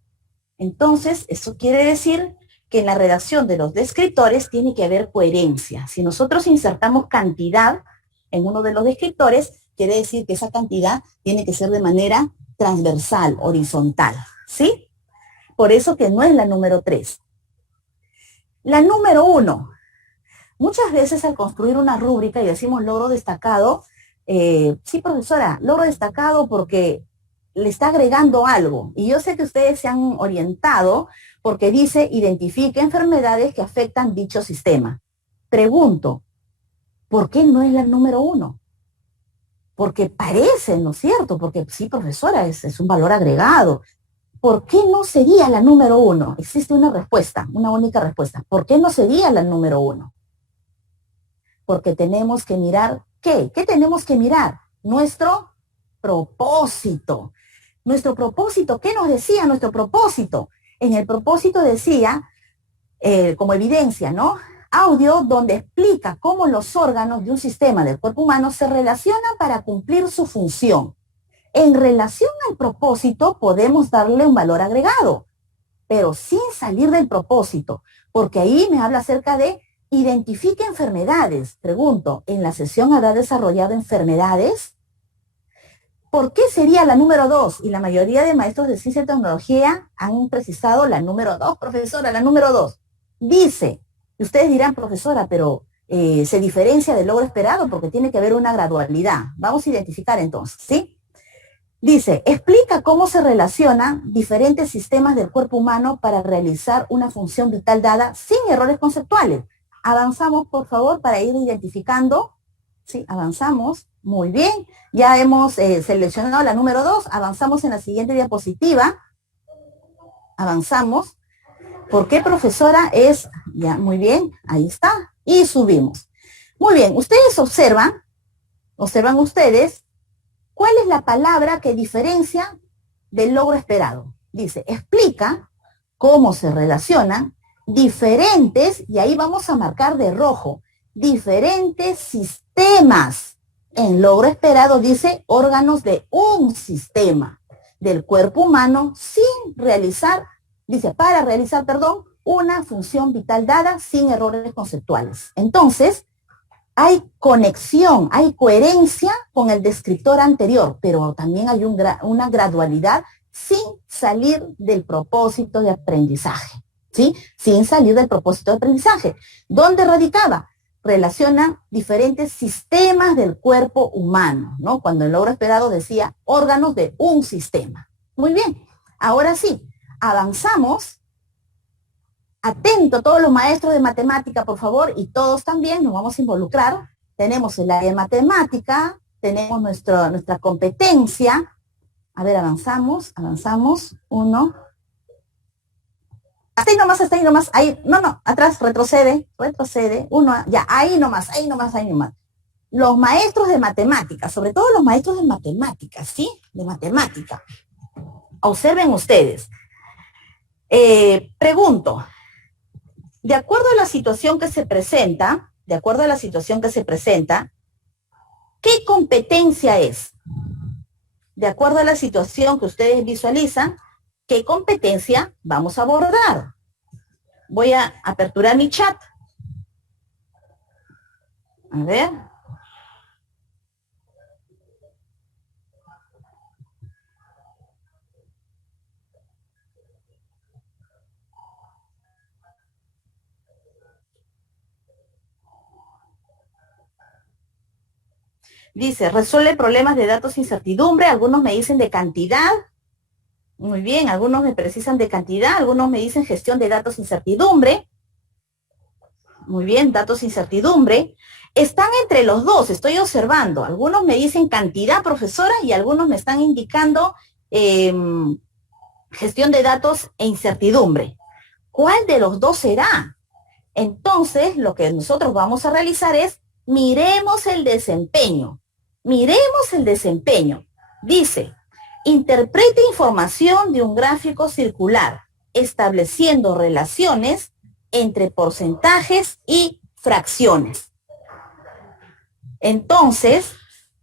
Entonces, eso quiere decir que en la redacción de los descriptores tiene que haber coherencia. Si nosotros insertamos cantidad en uno de los descriptores, quiere decir que esa cantidad tiene que ser de manera transversal, horizontal, ¿sí? Por eso que no es la número 3. La número 1. Muchas veces al construir una rúbrica y decimos logro destacado, sí, profesora, logro destacado porque le está agregando algo. Y yo sé que ustedes se han orientado porque dice, identifica enfermedades que afectan dicho sistema. Pregunto, ¿por qué no es la número 1? Porque parece, ¿no es cierto? Porque sí, profesora, es un valor agregado. ¿Por qué no sería la número 1? Existe una respuesta, una única respuesta. ¿Por qué no sería la número 1? Porque tenemos que mirar, ¿qué? ¿Qué tenemos que mirar? Nuestro propósito. Nuestro propósito, ¿qué nos decía nuestro propósito? En el propósito decía, como evidencia, ¿no? Audio donde explica cómo los órganos de un sistema del cuerpo humano se relacionan para cumplir su función. En relación al propósito podemos darle un valor agregado, pero sin salir del propósito, porque ahí me habla acerca de identifique enfermedades. Pregunto, ¿en la sesión habrá desarrollado enfermedades? ¿Por qué sería la número 2? Y la mayoría de maestros de ciencia y tecnología han precisado la número 2, profesora, la número 2. Dice, y ustedes dirán, profesora, pero se diferencia del logro esperado porque tiene que haber una gradualidad. Vamos a identificar entonces, ¿sí? Dice, explica cómo se relacionan diferentes sistemas del cuerpo humano para realizar una función vital dada sin errores conceptuales. Avanzamos, por favor, para ir identificando. Sí, avanzamos. Muy bien. Ya hemos seleccionado la número 2. Avanzamos en la siguiente diapositiva. Avanzamos. ¿Por qué, profesora? Es, ya, muy bien, ahí está. Y subimos. Muy bien, ustedes observan ustedes, ¿cuál es la palabra que diferencia del logro esperado? Dice, explica cómo se relacionan diferentes, y ahí vamos a marcar de rojo, diferentes sistemas. En logro esperado dice órganos de un sistema del cuerpo humano sin realizar, dice, para realizar, perdón, una función vital dada sin errores conceptuales. Entonces, hay conexión, hay coherencia con el descriptor anterior, pero también hay una gradualidad sin salir del propósito de aprendizaje, ¿sí? Sin salir del propósito de aprendizaje. ¿Dónde radicaba? Relaciona diferentes sistemas del cuerpo humano, ¿no? Cuando el logro esperado decía órganos de un sistema. Muy bien, ahora sí, avanzamos. Atento todos los maestros de matemática, por favor, y todos también nos vamos a involucrar. Tenemos el área de matemática, tenemos nuestra competencia. A ver, avanzamos. 1. Hasta ahí nomás, ahí, no, atrás, retrocede. 1, ya, ahí nomás. Los maestros de matemática, sobre todo los maestros de matemáticas, ¿sí? De matemática. Observen ustedes. Pregunto, de acuerdo a la situación que se presenta, ¿qué competencia es? De acuerdo a la situación que ustedes visualizan, ¿qué competencia vamos a abordar? Voy a aperturar mi chat. A ver. Dice, resuelve problemas de datos incertidumbre. Algunos me dicen de cantidad. Muy bien, algunos me precisan de cantidad, algunos me dicen gestión de datos incertidumbre. Muy bien, datos incertidumbre. Están entre los dos, estoy observando. Algunos me dicen cantidad, profesora, y algunos me están indicando gestión de datos e incertidumbre. ¿Cuál de los dos será? Entonces, lo que nosotros vamos a realizar es, miremos el desempeño. Dice, interprete información de un gráfico circular, estableciendo relaciones entre porcentajes y fracciones. Entonces,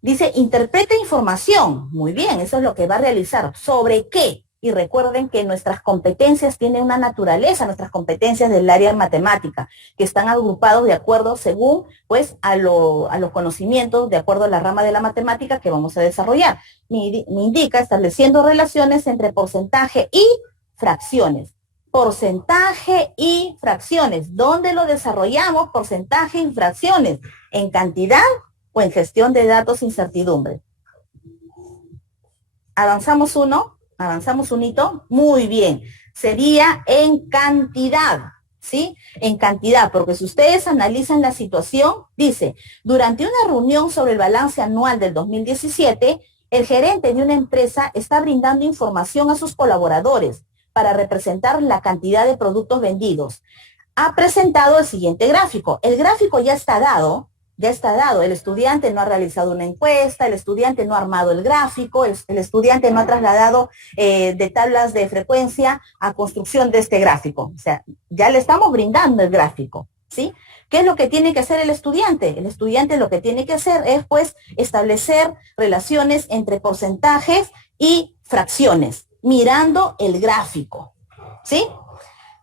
dice, interprete información. Muy bien, eso es lo que va a realizar. ¿Sobre qué? Y recuerden que nuestras competencias tienen una naturaleza, nuestras competencias del área matemática, que están agrupados de acuerdo según, pues, a los conocimientos, de acuerdo a la rama de la matemática que vamos a desarrollar. Me indica estableciendo relaciones entre porcentaje y fracciones. Porcentaje y fracciones. ¿Dónde lo desarrollamos? Porcentaje y fracciones. ¿En cantidad o en gestión de datos incertidumbre? Avanzamos un hito, muy bien. Sería en cantidad, ¿sí? En cantidad, porque si ustedes analizan la situación, dice, durante una reunión sobre el balance anual del 2017, el gerente de una empresa está brindando información a sus colaboradores para representar la cantidad de productos vendidos. Ha presentado el siguiente gráfico. El gráfico ya está dado, el estudiante no ha realizado una encuesta, el estudiante no ha armado el gráfico, el estudiante no ha trasladado de tablas de frecuencia a construcción de este gráfico. O sea, ya le estamos brindando el gráfico, ¿sí? ¿Qué es lo que tiene que hacer el estudiante? El estudiante lo que tiene que hacer es, pues, establecer relaciones entre porcentajes y fracciones, mirando el gráfico, ¿sí?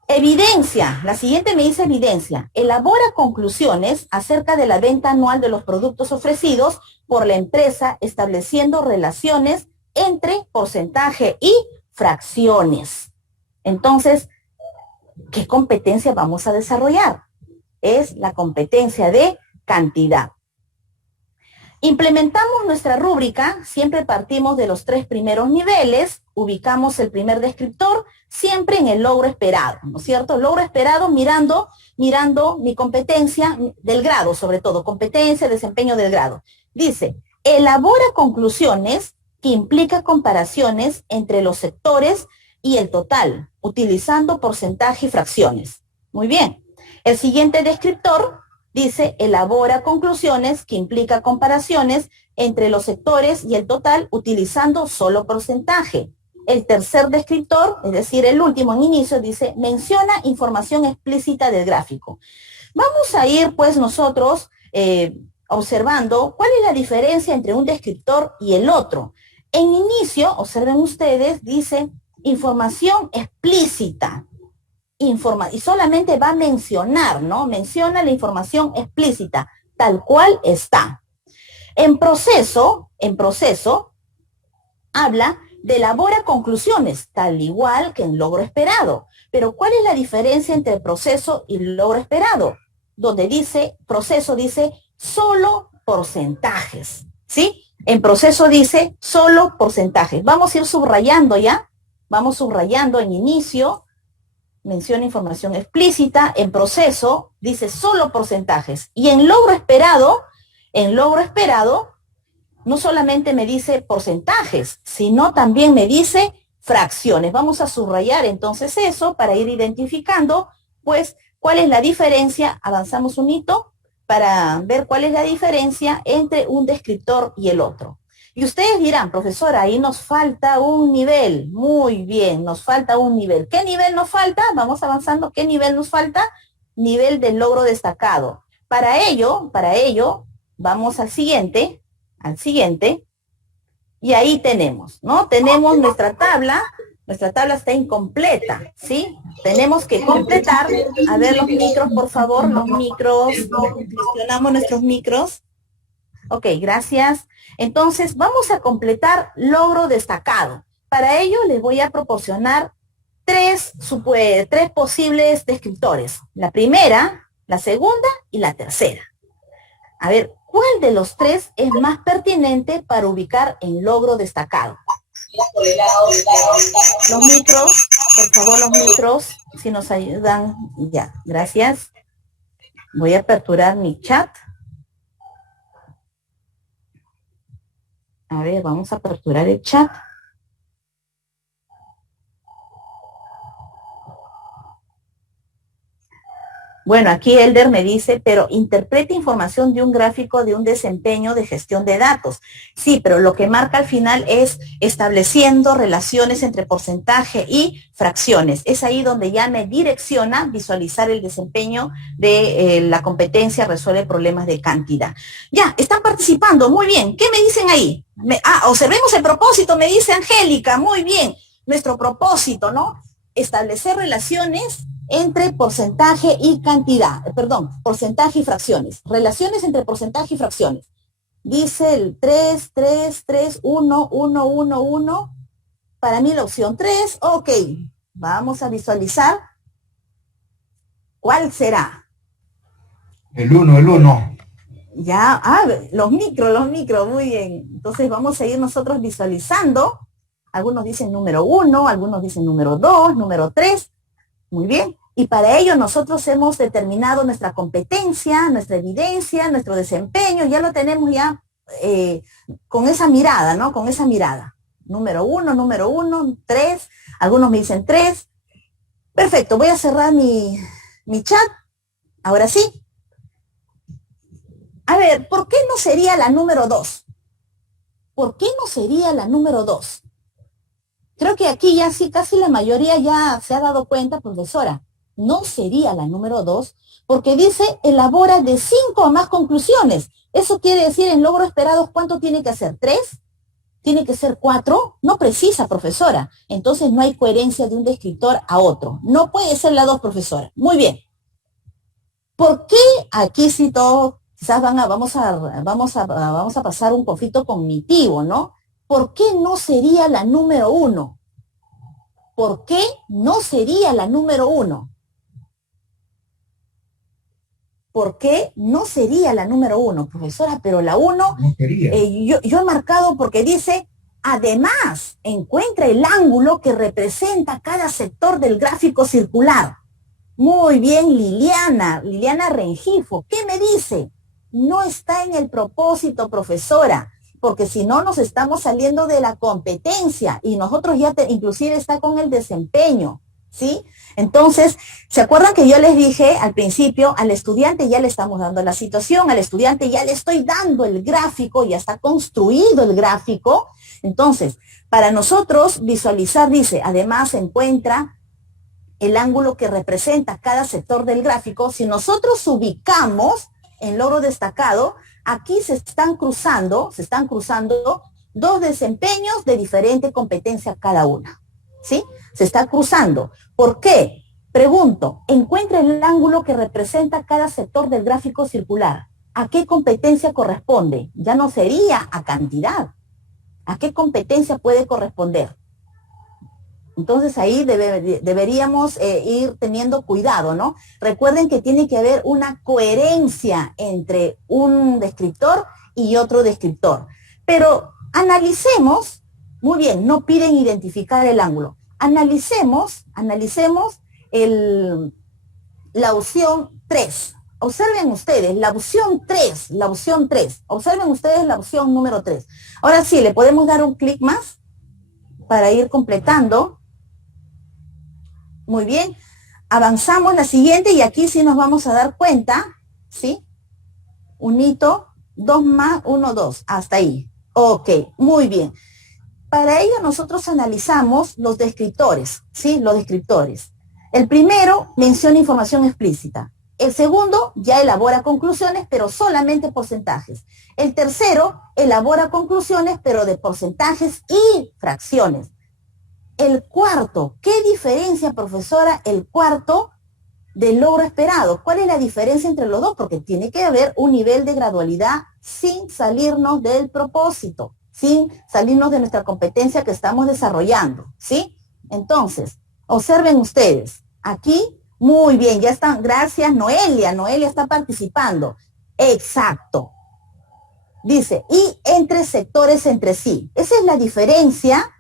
Evidencia, la siguiente me dice evidencia. Elabora conclusiones acerca de la venta anual de los productos ofrecidos por la empresa, estableciendo relaciones entre porcentaje y fracciones. Entonces, ¿qué competencia vamos a desarrollar? Es la competencia de cantidad. Implementamos nuestra rúbrica, siempre partimos de los 3 primeros niveles, ubicamos el primer descriptor, siempre en el logro esperado, ¿no es cierto? Logro esperado mirando mi competencia del grado, sobre todo, competencia, desempeño del grado. Dice, elabora conclusiones que implican comparaciones entre los sectores y el total, utilizando porcentaje y fracciones. Muy bien. El siguiente descriptor dice, elabora conclusiones que implican comparaciones entre los sectores y el total utilizando solo porcentaje. El tercer descriptor, es decir, el último en inicio, dice, menciona información explícita del gráfico. Vamos a ir, pues, nosotros observando cuál es la diferencia entre un descriptor y el otro. En inicio, observen ustedes, dice, información explícita. Y solamente va a mencionar, ¿no? Menciona la información explícita, tal cual está. En proceso, habla de elabora conclusiones, tal igual que en logro esperado. Pero ¿cuál es la diferencia entre proceso y logro esperado? Donde dice, proceso dice solo porcentajes, ¿sí? En proceso dice solo porcentajes. Vamos a ir subrayando ya, vamos subrayando en inicio, menciona información explícita, en proceso dice solo porcentajes. Y en logro esperado, no solamente me dice porcentajes, sino también me dice fracciones. Vamos a subrayar entonces eso para ir identificando, pues, cuál es la diferencia. Avanzamos un hito para ver cuál es la diferencia entre un descriptor y el otro. Y ustedes dirán, profesora, ahí nos falta un nivel. Muy bien, nos falta un nivel. ¿Qué nivel nos falta? Vamos avanzando. ¿Qué nivel nos falta? Nivel de logro destacado. Para ello, vamos al siguiente, y ahí tenemos, ¿no? Tenemos nuestra tabla está incompleta, ¿sí? Tenemos que completar, a ver los micros, por favor, gestionamos nuestros micros. Ok, gracias. Entonces, vamos a completar logro destacado. Para ello, les voy a proporcionar tres posibles descriptores. La primera, la segunda y la tercera. A ver, ¿cuál de los tres es más pertinente para ubicar en logro destacado? Los micros, por favor, los micros, si nos ayudan. Ya, gracias. Voy a aperturar mi chat. A ver, vamos a aperturar el chat. Bueno, aquí Elder me dice, pero interpreta información de un gráfico de un desempeño de gestión de datos. Sí, pero lo que marca al final es estableciendo relaciones entre porcentaje y fracciones. Es ahí donde ya me direcciona visualizar el desempeño de la competencia, resuelve problemas de cantidad. Ya, están participando, muy bien. ¿Qué me dicen ahí? Observemos el propósito, me dice Angélica, muy bien. Nuestro propósito, ¿no? Establecer relaciones entre porcentaje y porcentaje y fracciones. Relaciones entre porcentaje y fracciones. Dice el 3, 3, 3, 1, 1, 1, 1. Para mí la opción 3. Ok, vamos a visualizar. ¿Cuál será? El 1. Ya, los micros, muy bien. Entonces vamos a ir nosotros visualizando algunos dicen número 1, algunos dicen número 2, número 3. Muy bien. Y para ello nosotros hemos determinado nuestra competencia, nuestra evidencia, nuestro desempeño, ya lo tenemos ya con esa mirada, ¿no? Con esa mirada. Número 1, 3, algunos me dicen 3. Perfecto, voy a cerrar mi chat. Ahora sí. A ver, ¿por qué no sería la número 2? ¿Por qué no sería la número 2? Creo que aquí ya sí, casi la mayoría ya se ha dado cuenta, profesora. No sería la número 2, porque dice elabora de 5 o más conclusiones. Eso quiere decir en logros esperados, ¿cuánto tiene que hacer? ¿3? ¿Tiene que ser 4? No precisa, profesora. Entonces no hay coherencia de un descriptor a otro. No puede ser la 2, profesora. Muy bien. ¿Por qué aquí sí todos quizás vamos a pasar un conflicto cognitivo, ¿no? ¿Por qué no sería la número 1? ¿Por qué no sería la número 1? ¿Por qué no sería la número 1, profesora? Pero la 1, No quería. yo he marcado porque dice, además, encuentra el ángulo que representa cada sector del gráfico circular. Muy bien, Liliana Rengifo. ¿Qué me dice? No está en el propósito, profesora, porque si no nos estamos saliendo de la competencia y nosotros ya inclusive está con el desempeño, ¿sí? Entonces, ¿se acuerdan que yo les dije al principio, al estudiante ya le estamos dando la situación, al estudiante ya le estoy dando el gráfico, ya está construido el gráfico? Entonces, para nosotros visualizar, dice, además se encuentra el ángulo que representa cada sector del gráfico. Si nosotros ubicamos en logro destacado, aquí se están cruzando dos desempeños de diferente competencia cada una, ¿sí? Se está cruzando. ¿Por qué? Pregunto, encuentra el ángulo que representa cada sector del gráfico circular. ¿A qué competencia corresponde? Ya no sería a cantidad. ¿A qué competencia puede corresponder? Entonces ahí deberíamos ir teniendo cuidado, ¿no? Recuerden que tiene que haber una coherencia entre un descriptor y otro descriptor. Pero analicemos, muy bien, no piden identificar el ángulo. Analicemos la opción 3. Observen ustedes, la opción 3. Observen ustedes la opción número 3. Ahora sí, le podemos dar un clic más para ir completando. Muy bien, avanzamos la siguiente y aquí sí nos vamos a dar cuenta, ¿sí? Un hito, 2 más 1, 2, hasta ahí. Ok, muy bien. Para ello nosotros analizamos los descriptores, ¿sí? Los descriptores. El primero menciona información explícita. El segundo ya elabora conclusiones, pero solamente porcentajes. El tercero elabora conclusiones, pero de porcentajes y fracciones. El cuarto, ¿qué diferencia, profesora, el cuarto del logro esperado? ¿Cuál es la diferencia entre los dos? Porque tiene que haber un nivel de gradualidad sin salirnos del propósito, sin salirnos de nuestra competencia que estamos desarrollando, ¿sí? Entonces, observen ustedes, aquí, muy bien, ya están, gracias Noelia está participando. Exacto. Dice, y entre sectores entre sí. Esa es la diferencia.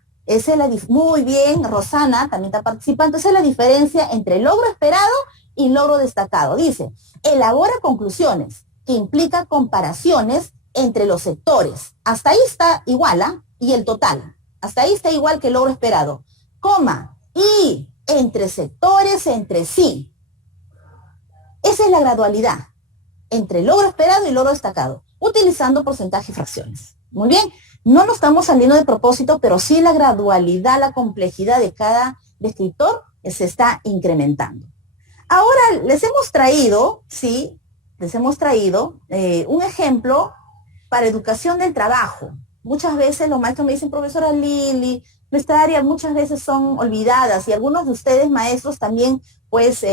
Muy bien, Rosana también está participando. Esa es la diferencia entre logro esperado y logro destacado. Dice, elabora conclusiones que implica comparaciones entre los sectores. Hasta ahí está igual, ¿ah? Y el total. Hasta ahí está igual que el logro esperado. Coma, y entre sectores entre sí. Esa es la gradualidad entre logro esperado y logro destacado, utilizando porcentaje y fracciones. Muy bien. No nos estamos saliendo de propósito, pero sí la gradualidad, la complejidad de cada descriptor se está incrementando. Ahora les hemos traído, un ejemplo para educación del trabajo. Muchas veces los maestros me dicen, profesora Lili, nuestra área muchas veces son olvidadas y algunos de ustedes maestros también pues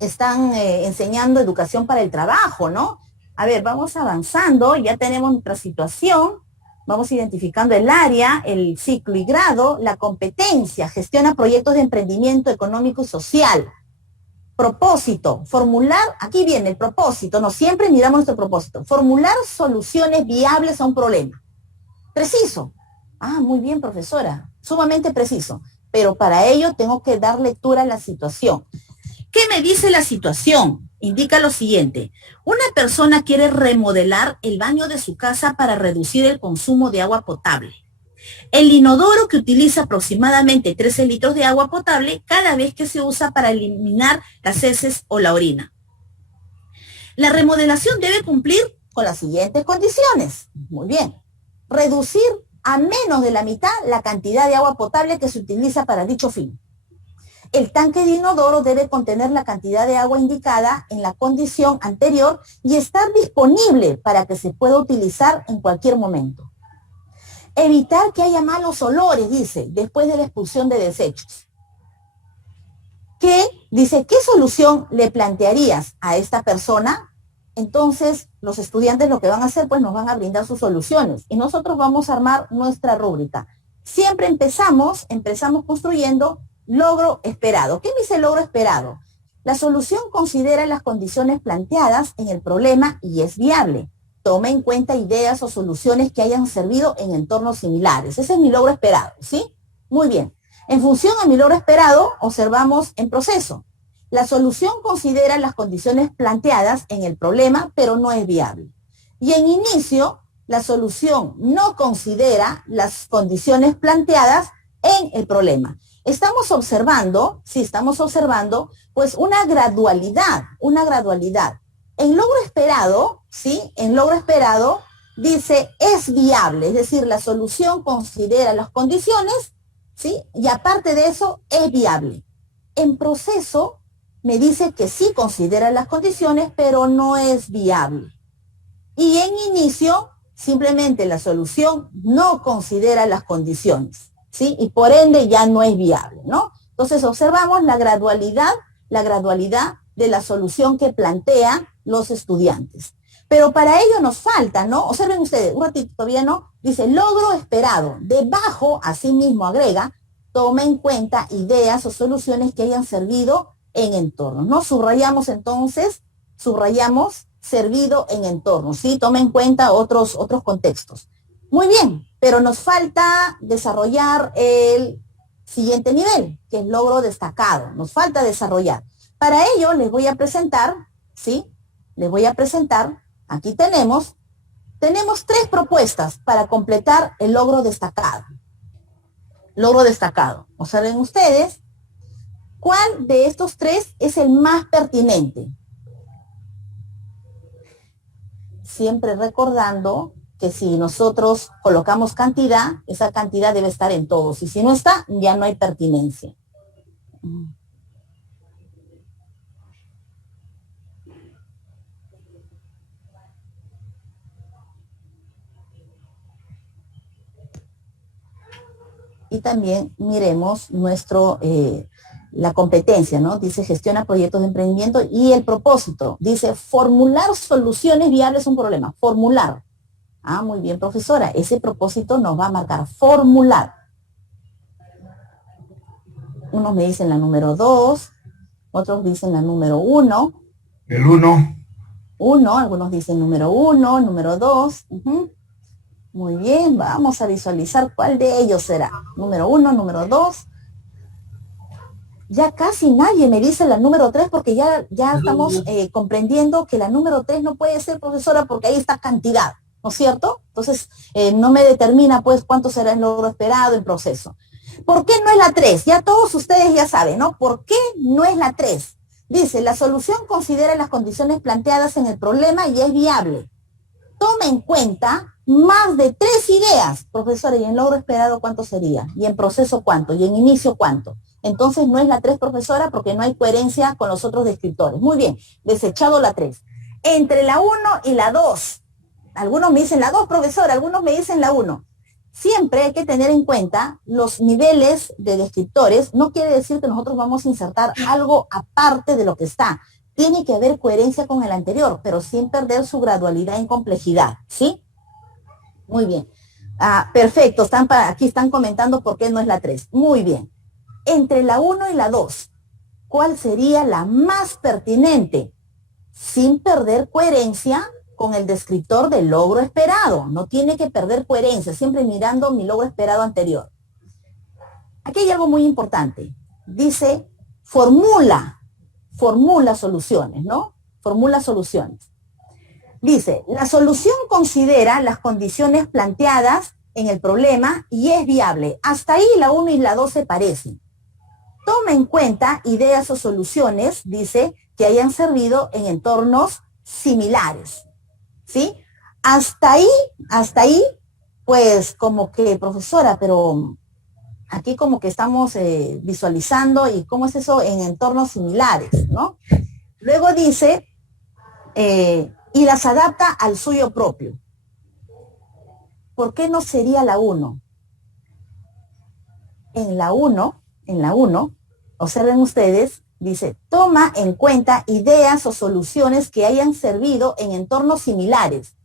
están enseñando educación para el trabajo, ¿no? A ver, vamos avanzando, ya tenemos nuestra situación. Vamos identificando el área, el ciclo y grado, la competencia, gestiona proyectos de emprendimiento económico y social. Propósito, formular, aquí viene el propósito, no siempre miramos nuestro propósito. Formular soluciones viables a un problema. Preciso. Ah, muy bien, profesora. Sumamente preciso. Pero para ello tengo que dar lectura a la situación. ¿Qué me dice la situación? Indica lo siguiente. Una persona quiere remodelar el baño de su casa para reducir el consumo de agua potable. El inodoro que utiliza aproximadamente 13 litros de agua potable cada vez que se usa para eliminar las heces o la orina. La remodelación debe cumplir con las siguientes condiciones. Muy bien. Reducir a menos de la mitad la cantidad de agua potable que se utiliza para dicho fin. El tanque de inodoro debe contener la cantidad de agua indicada en la condición anterior y estar disponible para que se pueda utilizar en cualquier momento. Evitar que haya malos olores, dice, después de la expulsión de desechos. ¿Qué solución le plantearías a esta persona? Entonces, los estudiantes lo que van a hacer, pues nos van a brindar sus soluciones y nosotros vamos a armar nuestra rúbrica. Siempre empezamos construyendo logro esperado. ¿Qué dice logro esperado? La solución considera las condiciones planteadas en el problema y es viable. Toma en cuenta ideas o soluciones que hayan servido en entornos similares. Ese es mi logro esperado, ¿sí? Muy bien. En función a mi logro esperado, observamos en proceso. La solución considera las condiciones planteadas en el problema, pero no es viable. Y en inicio, la solución no considera las condiciones planteadas en el problema. Estamos observando, pues una gradualidad. En logro esperado, ¿sí? En logro esperado dice es viable, es decir, la solución considera las condiciones, ¿sí? Y aparte de eso, es viable. En proceso me dice que sí considera las condiciones, pero no es viable. Y en inicio, simplemente la solución no considera las condiciones, ¿sí? Y por ende ya no es viable, ¿no? Entonces observamos la gradualidad de la solución que plantea los estudiantes. Pero para ello nos falta, ¿no? Observen ustedes, un ratito todavía no, dice logro esperado. Debajo, así mismo agrega, toma en cuenta ideas o soluciones que hayan servido en entornos, ¿no? Subrayamos entonces, servido en entornos, ¿sí? Toma en cuenta otros contextos. Muy bien, pero nos falta desarrollar el siguiente nivel, que es logro destacado. Nos falta desarrollar. Para ello les voy a presentar, ¿sí? Aquí tenemos 3 propuestas para completar el logro destacado. Observen ustedes, ¿cuál de estos 3 es el más pertinente? Siempre recordando que si nosotros colocamos cantidad, esa cantidad debe estar en todos. Y si no está, ya no hay pertinencia. Y también miremos la competencia, ¿no? Dice gestiona proyectos de emprendimiento y el propósito. Dice formular soluciones viables a un problema. Formular. Ah, muy bien, profesora. Ese propósito nos va a marcar formular. Unos me dicen la número 2, otros dicen la número 1. El 1. Algunos dicen número 1, número 2. Muy bien, vamos a visualizar cuál de ellos será. Número 1, número 2. Ya casi nadie me dice la número 3 porque ya estamos comprendiendo que la número 3 no puede ser, profesora, porque ahí está cantidad, ¿no es cierto? Entonces, no me determina, pues, cuánto será el logro esperado en proceso. ¿Por qué no es la 3? Ya todos ustedes ya saben, ¿no? ¿Por qué no es la 3? Dice, la solución considera las condiciones planteadas en el problema y es viable. Toma en cuenta más de 3 ideas, profesora, y en logro esperado, ¿cuánto sería? Y en proceso, ¿cuánto? Y en inicio, ¿cuánto? Entonces no es la 3, profesora, porque no hay coherencia con los otros descriptores. Muy bien, desechado la 3. Entre la 1 y la 2. Algunos me dicen la 2, profesora, algunos me dicen la 1. Siempre hay que tener en cuenta los niveles de descriptores. No quiere decir que nosotros vamos a insertar algo aparte de lo que está. Tiene que haber coherencia con el anterior, pero sin perder su gradualidad en complejidad, ¿sí? Muy bien. Perfecto, aquí están comentando por qué no es la 3. Muy bien. Entre la 1 y la 2, ¿cuál sería la más pertinente? Sin perder coherencia con el descriptor del logro esperado. No tiene que perder coherencia, siempre mirando mi logro esperado anterior. Aquí hay algo muy importante. Dice, formula soluciones, ¿no? Formula soluciones. Dice, la solución considera las condiciones planteadas en el problema y es viable. Hasta ahí la 1 y la 2 se parecen. Toma en cuenta ideas o soluciones, dice, que hayan servido en entornos similares. ¿Sí? Hasta ahí, pues como que, profesora, pero aquí como que estamos visualizando y cómo es eso en entornos similares, ¿no? Luego dice, y las adapta al suyo propio. ¿Por qué no sería la 1? En la 1, observen ustedes, dice, toma en cuenta ideas o soluciones que hayan servido en entornos similares.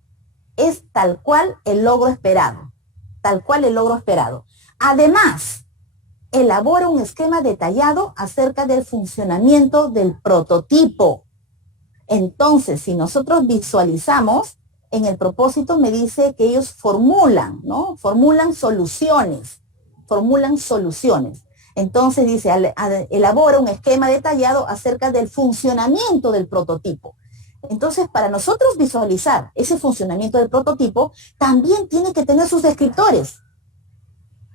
Es tal cual el logro esperado. Tal cual el logro esperado. Además, elabora un esquema detallado acerca del funcionamiento del prototipo. Entonces, si nosotros visualizamos, en el propósito me dice que ellos formulan, ¿no? Formulan soluciones. Entonces dice, elabora un esquema detallado acerca del funcionamiento del prototipo. Entonces, para nosotros visualizar ese funcionamiento del prototipo, también tiene que tener sus descriptores.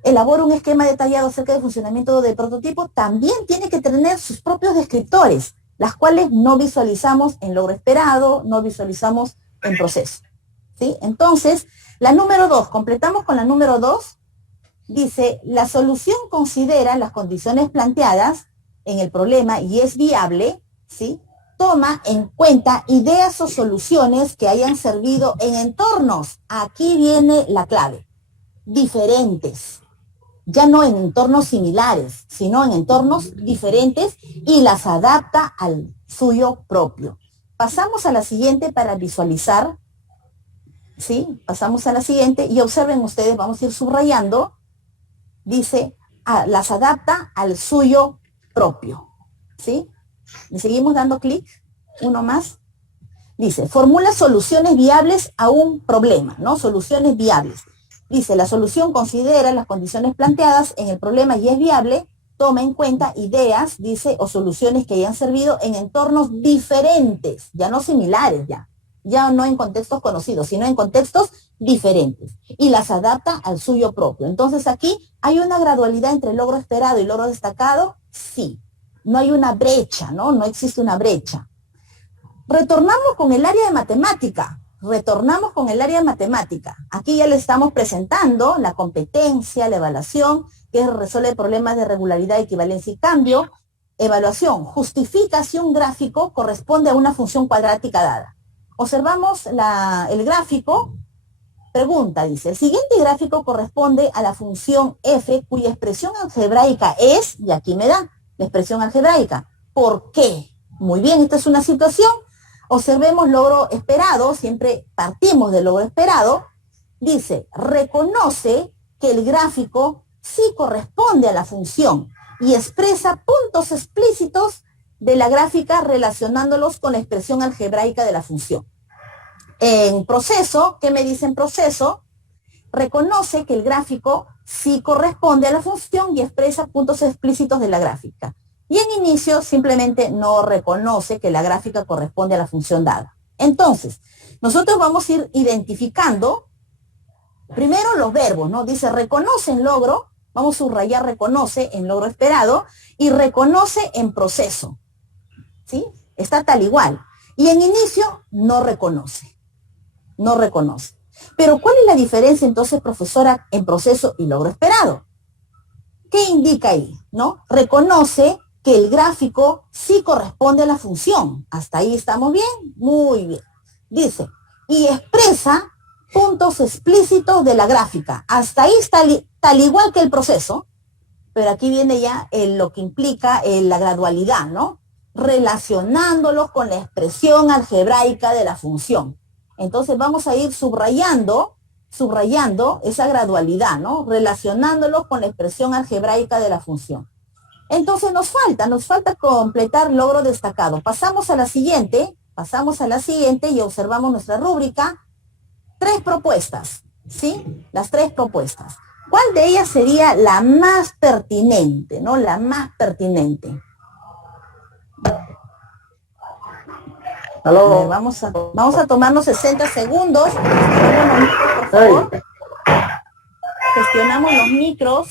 Elabora un esquema detallado acerca del funcionamiento del prototipo, también tiene que tener sus propios descriptores, las cuales no visualizamos en logro esperado, no visualizamos en proceso. ¿Sí? Entonces, la número 2, completamos con la número 2, dice, la solución considera las condiciones planteadas en el problema y es viable, ¿sí? Toma en cuenta ideas o soluciones que hayan servido en entornos, aquí viene la clave, diferentes. Ya no en entornos similares, sino en entornos diferentes y las adapta al suyo propio. Pasamos a la siguiente para visualizar, ¿sí? Pasamos a la siguiente y observen ustedes, vamos a ir subrayando, dice, las adapta al suyo propio, ¿sí? Y seguimos dando clic, uno más. Dice, formula soluciones viables a un problema, ¿no? Soluciones viables. Dice, la solución considera las condiciones planteadas en el problema y es viable, toma en cuenta ideas, dice, o soluciones que hayan servido en entornos diferentes, ya no similares ya no en contextos conocidos, sino en contextos diferentes, y las adapta al suyo propio. Entonces aquí, ¿hay una gradualidad entre logro esperado y logro destacado? Sí. No hay una brecha, ¿no? No existe una brecha. Retornamos con el área de matemática. Aquí ya le estamos presentando la competencia, la evaluación, que resuelve problemas de regularidad, equivalencia y cambio. Evaluación, justifica si un gráfico corresponde a una función cuadrática dada. Observamos el gráfico, pregunta, dice, el siguiente gráfico corresponde a la función f, cuya expresión algebraica es, y aquí me da la expresión algebraica. ¿Por qué? Muy bien, esta es una situación. Observemos logro esperado, siempre partimos del logro esperado. Dice, reconoce que el gráfico sí corresponde a la función y expresa puntos explícitos de la gráfica relacionándolos con la expresión algebraica de la función. En proceso, ¿qué me dice en proceso? Reconoce que el gráfico sí corresponde a la función y expresa puntos explícitos de la gráfica. Y en inicio simplemente no reconoce que la gráfica corresponde a la función dada. Entonces, nosotros vamos a ir identificando primero los verbos, ¿no? Dice reconoce en logro, vamos a subrayar reconoce en logro esperado y reconoce en proceso. ¿Sí? Está tal igual. Y en inicio no reconoce. Pero ¿cuál es la diferencia entonces, profesora, en proceso y logro esperado? ¿Qué indica ahí? ¿No? Reconoce que el gráfico sí corresponde a la función. ¿Hasta ahí estamos bien? Muy bien. Dice, y expresa puntos explícitos de la gráfica. Hasta ahí está tal igual que el proceso, pero aquí viene ya lo que implica la gradualidad, ¿no? Relacionándolos con la expresión algebraica de la función. Entonces vamos a ir subrayando esa gradualidad, ¿no? Relacionándolos con la expresión algebraica de la función. Entonces nos falta completar logro destacado. Pasamos a la siguiente, pasamos a la siguiente y observamos nuestra rúbrica. 3 propuestas, ¿sí? Las 3 propuestas. ¿Cuál de ellas sería la más pertinente, no? La más pertinente. Aló. Vamos a tomarnos 60 segundos. Gestionamos los micros, por favor. Gestionamos los micros.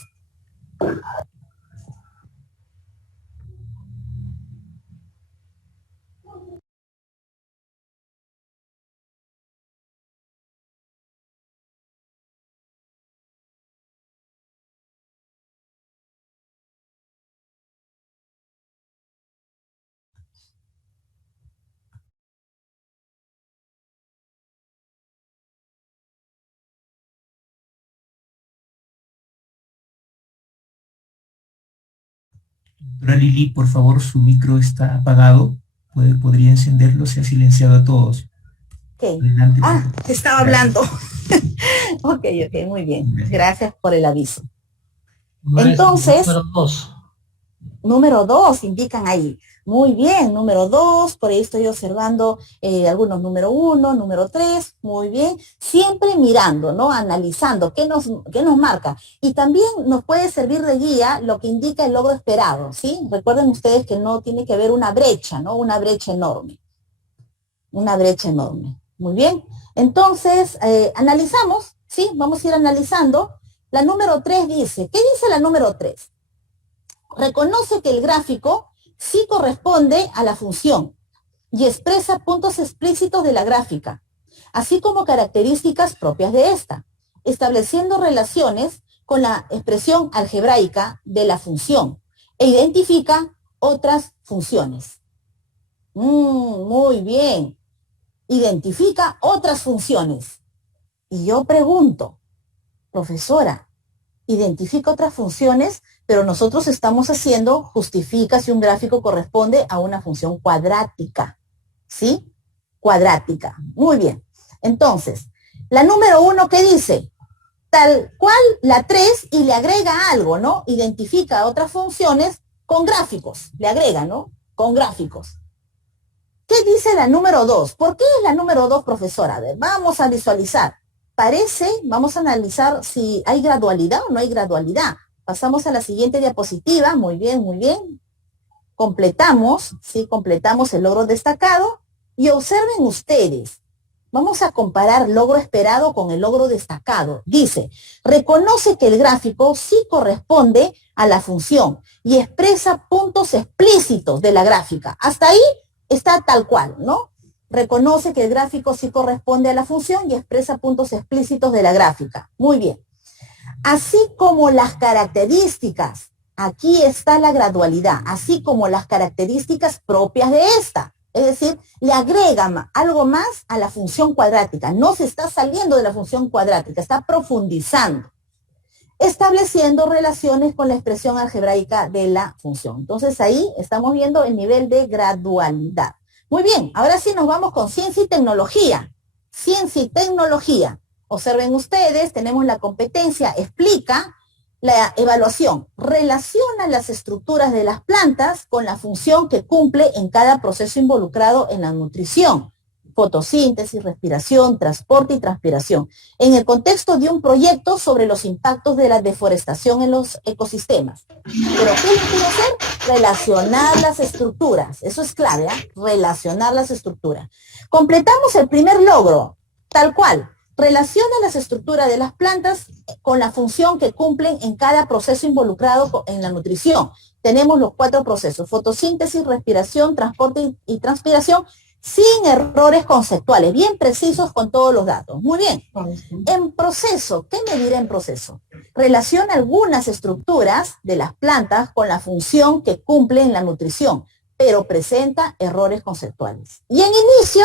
Doctora Lili, por favor, su micro está apagado. ¿Podría encenderlo? Se ha silenciado a todos. Okay. Adelante, estaba hablando. Ok, muy bien. Gracias por el aviso. Entonces, número 2 indican ahí. Muy bien, número 2, por ahí estoy observando algunos número 1, número 3, muy bien. Siempre mirando, ¿no? Analizando qué nos marca. Y también nos puede servir de guía lo que indica el logro esperado, ¿sí? Recuerden ustedes que no tiene que haber una brecha, ¿no? Una brecha enorme. Una brecha enorme. Muy bien. Entonces, analizamos, ¿sí? Vamos a ir analizando. La número 3 dice, ¿qué dice la número 3? Reconoce que el gráfico sí corresponde a la función y expresa puntos explícitos de la gráfica, así como características propias de esta, estableciendo relaciones con la expresión algebraica de la función e identifica otras funciones. Muy bien. Identifica otras funciones. Y yo pregunto, profesora, identifica otras funciones, pero nosotros estamos haciendo, justifica si un gráfico corresponde a una función cuadrática, ¿sí? Cuadrática, muy bien. Entonces, la número 1, ¿qué dice? Tal cual la 3 y le agrega algo, ¿no? Identifica otras funciones con gráficos, le agrega, ¿no? Con gráficos. ¿Qué dice la número 2? ¿Por qué es la número 2, profesora? A ver, vamos a visualizar. Vamos a analizar si hay gradualidad o no hay gradualidad. Pasamos a la siguiente diapositiva. Muy bien, muy bien. Completamos, ¿sí? Completamos el logro destacado. Y observen ustedes. Vamos a comparar logro esperado con el logro destacado. Dice, reconoce que el gráfico sí corresponde a la función y expresa puntos explícitos de la gráfica. Hasta ahí está tal cual, ¿no? Reconoce que el gráfico sí corresponde a la función y expresa puntos explícitos de la gráfica. Muy bien. Así como las características, aquí está la gradualidad, así como las características propias de esta. Es decir, le agrega algo más a la función cuadrática. No se está saliendo de la función cuadrática, está profundizando, estableciendo relaciones con la expresión algebraica de la función. Entonces ahí estamos viendo el nivel de gradualidad. Muy bien, ahora sí nos vamos con ciencia y tecnología. Ciencia y tecnología. Observen ustedes, tenemos la competencia, explica la evaluación, relaciona las estructuras de las plantas con la función que cumple en cada proceso involucrado en la nutrición, fotosíntesis, respiración, transporte y transpiración, en el contexto de un proyecto sobre los impactos de la deforestación en los ecosistemas. ¿Pero qué quiero hacer? Relacionar las estructuras, eso es clave, ¿eh? Relacionar las estructuras. Completamos el primer logro, tal cual. Relaciona las estructuras de las plantas con la función que cumplen en cada proceso involucrado en la nutrición. Tenemos los 4 procesos, fotosíntesis, respiración, transporte y transpiración, sin errores conceptuales, bien precisos con todos los datos. Muy bien. En proceso, ¿qué me dirá en proceso? Relaciona algunas estructuras de las plantas con la función que cumplen en la nutrición, pero presenta errores conceptuales. Y en inicio,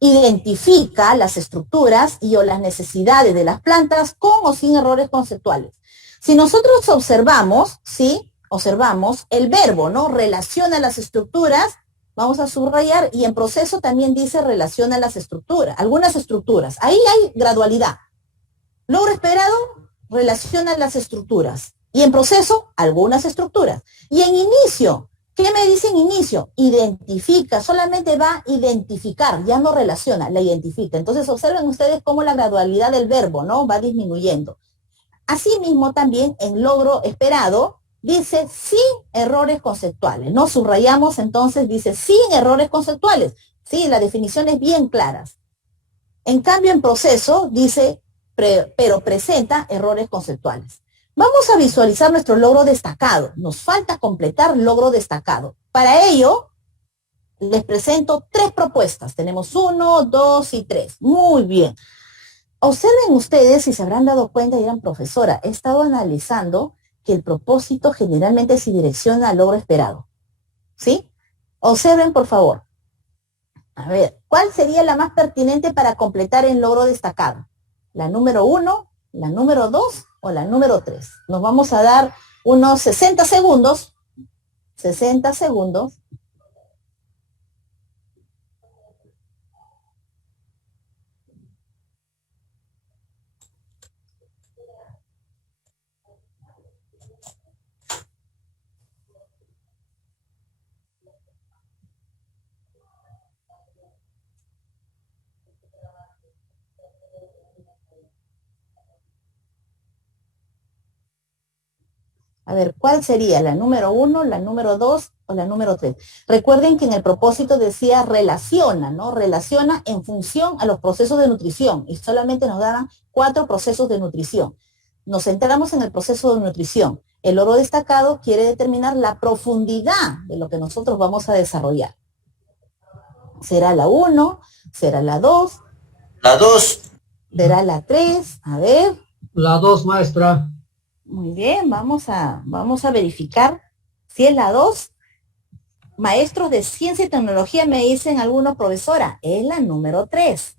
identifica las estructuras y o las necesidades de las plantas con o sin errores conceptuales. Si nosotros observamos, ¿sí? Observamos el verbo, ¿no? Relaciona las estructuras, vamos a subrayar, y en proceso también dice relaciona las estructuras, algunas estructuras. Ahí hay gradualidad. Logro esperado, relaciona las estructuras. Y en proceso, algunas estructuras. Y en inicio, ¿Qué me dice en inicio? Identifica, solamente va a identificar, ya no relaciona, la identifica. Entonces observen ustedes cómo la gradualidad del verbo, ¿no? Va disminuyendo. Asimismo también en logro esperado dice sin errores conceptuales, ¿no? Subrayamos entonces, dice sin errores conceptuales. Sí, la definición es bien clara. En cambio en proceso dice pero presenta errores conceptuales. Vamos a visualizar nuestro logro destacado. Nos falta completar logro destacado. Para ello, les presento 3 propuestas. Tenemos 1, 2 y 3. Muy bien. Observen ustedes, si se habrán dado cuenta, dirán, profesora, he estado analizando que el propósito generalmente se direcciona al logro esperado. ¿Sí? Observen, por favor. A ver, ¿cuál sería la más pertinente para completar el logro destacado? ¿La número 1, la número 2 o la número 3? Nos vamos a dar unos 60 segundos. 60 segundos. A ver, ¿cuál sería? ¿La número 1, la número 2 o la número 3? Recuerden que en el propósito decía relaciona, ¿no? Relaciona en función a los procesos de nutrición y solamente nos daban 4 procesos de nutrición. Nos centramos en el proceso de nutrición. El logro destacado quiere determinar la profundidad de lo que nosotros vamos a desarrollar. ¿Será la 1? ¿Será la 2? La 2. ¿Será la 3? A ver. La 2, maestra. Muy bien, vamos a verificar si es la 2. Maestros de ciencia y tecnología me dicen algunos, profesora, es la número 3.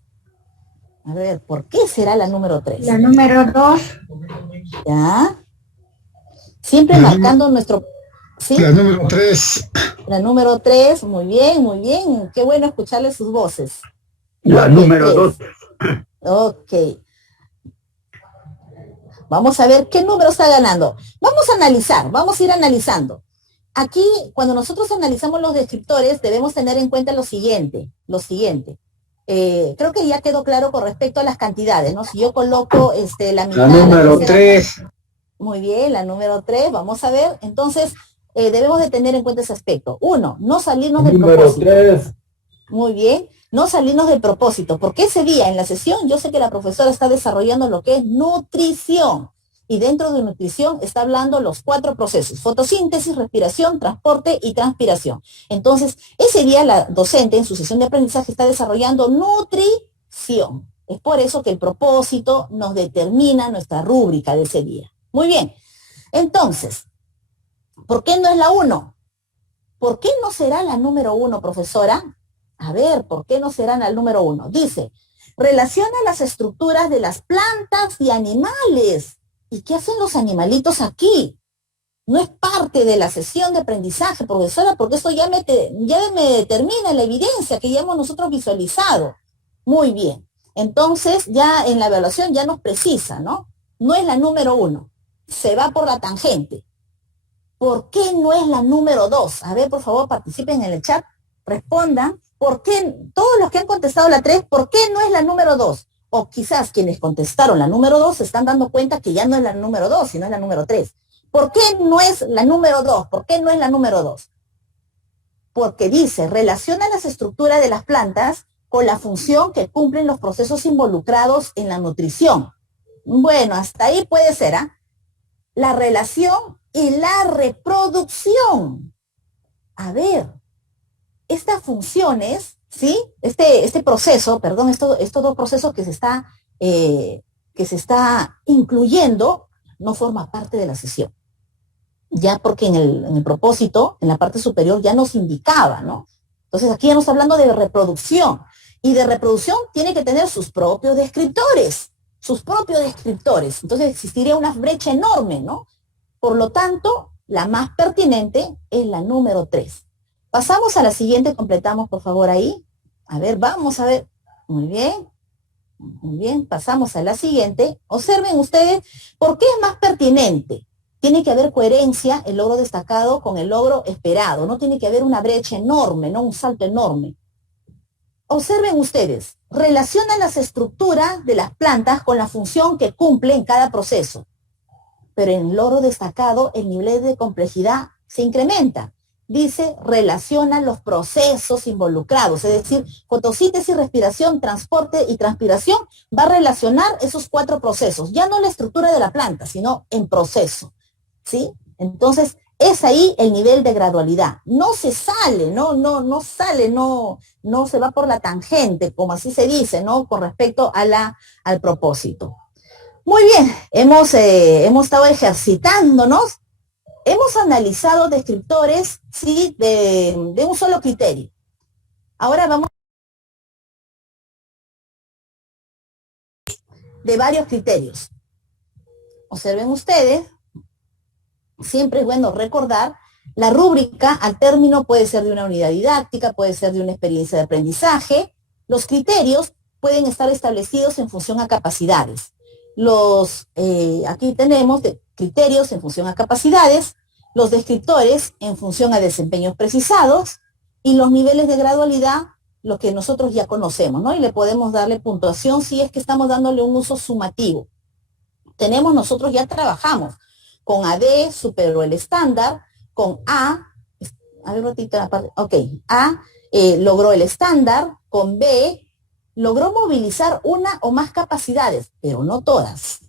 A ver, ¿por qué será la número 3? La número 2. ¿Ya? Siempre marcando nuestro... ¿Sí? La número 3. La número 3, muy bien, muy bien. Qué bueno escucharle sus voces. La número 2. Ok. Vamos a ver qué número está ganando. Vamos a analizar, vamos a ir analizando. Aquí, cuando nosotros analizamos los descriptores, debemos tener en cuenta lo siguiente. Creo que ya quedó claro con respecto a las cantidades, ¿no? Si yo coloco la mitad... La número 3. Muy bien, la número 3, vamos a ver. Entonces, debemos de tener en cuenta ese aspecto. 1, no salirnos del propósito. Número 3. Muy bien, no salirnos del propósito, porque ese día en la sesión yo sé que la profesora está desarrollando lo que es nutrición, y dentro de nutrición está hablando los 4 procesos: fotosíntesis, respiración, transporte y transpiración. Entonces, ese día la docente en su sesión de aprendizaje está desarrollando nutrición. Es por eso que el propósito nos determina nuestra rúbrica de ese día. Muy bien, entonces, ¿por qué no es la 1? ¿Por qué no será la número 1, profesora? A ver, ¿por qué no será la número 1? Dice, relaciona las estructuras de las plantas y animales. ¿Y qué hacen los animalitos aquí? No es parte de la sesión de aprendizaje, profesora, porque esto ya me determina la evidencia que ya hemos nosotros visualizado. Muy bien. Entonces, ya en la evaluación ya nos precisa, ¿no? No es la número 1. Se va por la tangente. ¿Por qué no es la número 2? A ver, por favor, participen en el chat. Respondan. ¿Por qué? Todos los que han contestado la 3, ¿por qué no es la número 2? O quizás quienes contestaron la número 2 se están dando cuenta que ya no es la número 2, sino es la número 3. ¿Por qué no es la número 2? ¿Por qué no es la número 2? Porque dice, relaciona las estructuras de las plantas con la función que cumplen los procesos involucrados en la nutrición. Bueno, hasta ahí puede ser, ¿ah? La relación y la reproducción. A ver, estas funciones, ¿sí? Este proceso, perdón, estos 2 procesos que se está incluyendo, no forma parte de la sesión. Ya porque en el propósito, en la parte superior, ya nos indicaba, ¿no? Entonces aquí ya nos está hablando de reproducción. Y de reproducción tiene que tener sus propios descriptores. Entonces existiría una brecha enorme, ¿no? Por lo tanto, la más pertinente es la número 3. Pasamos a la siguiente, completamos por favor ahí. A ver, vamos a ver. Muy bien, pasamos a la siguiente. Observen ustedes, ¿por qué es más pertinente? Tiene que haber coherencia, el logro destacado, con el logro esperado. No tiene que haber una brecha enorme, no un salto enorme. Observen ustedes, relacionan las estructuras de las plantas con la función que cumple en cada proceso. Pero en el logro destacado, el nivel de complejidad se incrementa. Dice, relaciona los procesos involucrados, es decir, fotosíntesis, respiración, transporte y transpiración, va a relacionar esos 4 procesos, ya no la estructura de la planta, sino en proceso, ¿sí? Entonces, es ahí el nivel de gradualidad. No se sale, no se va por la tangente, como así se dice, ¿no? Con respecto a al propósito. Muy bien, hemos estado ejercitándonos. Hemos analizado descriptores, sí, de un solo criterio. Ahora vamos de varios criterios. Observen ustedes, siempre es bueno recordar, la rúbrica al término puede ser de una unidad didáctica, puede ser de una experiencia de aprendizaje. Los criterios pueden estar establecidos en función a capacidades. Aquí tenemos criterios en función a capacidades, los descriptores en función a desempeños precisados y los niveles de gradualidad, lo que nosotros ya conocemos, ¿no? Y le podemos darle puntuación si es que estamos dándole un uso sumativo. Nosotros ya trabajamos con AD, superó el estándar, con A ver un ratito la parte, ok, A logró el estándar, con B logró movilizar una o más capacidades, pero no todas.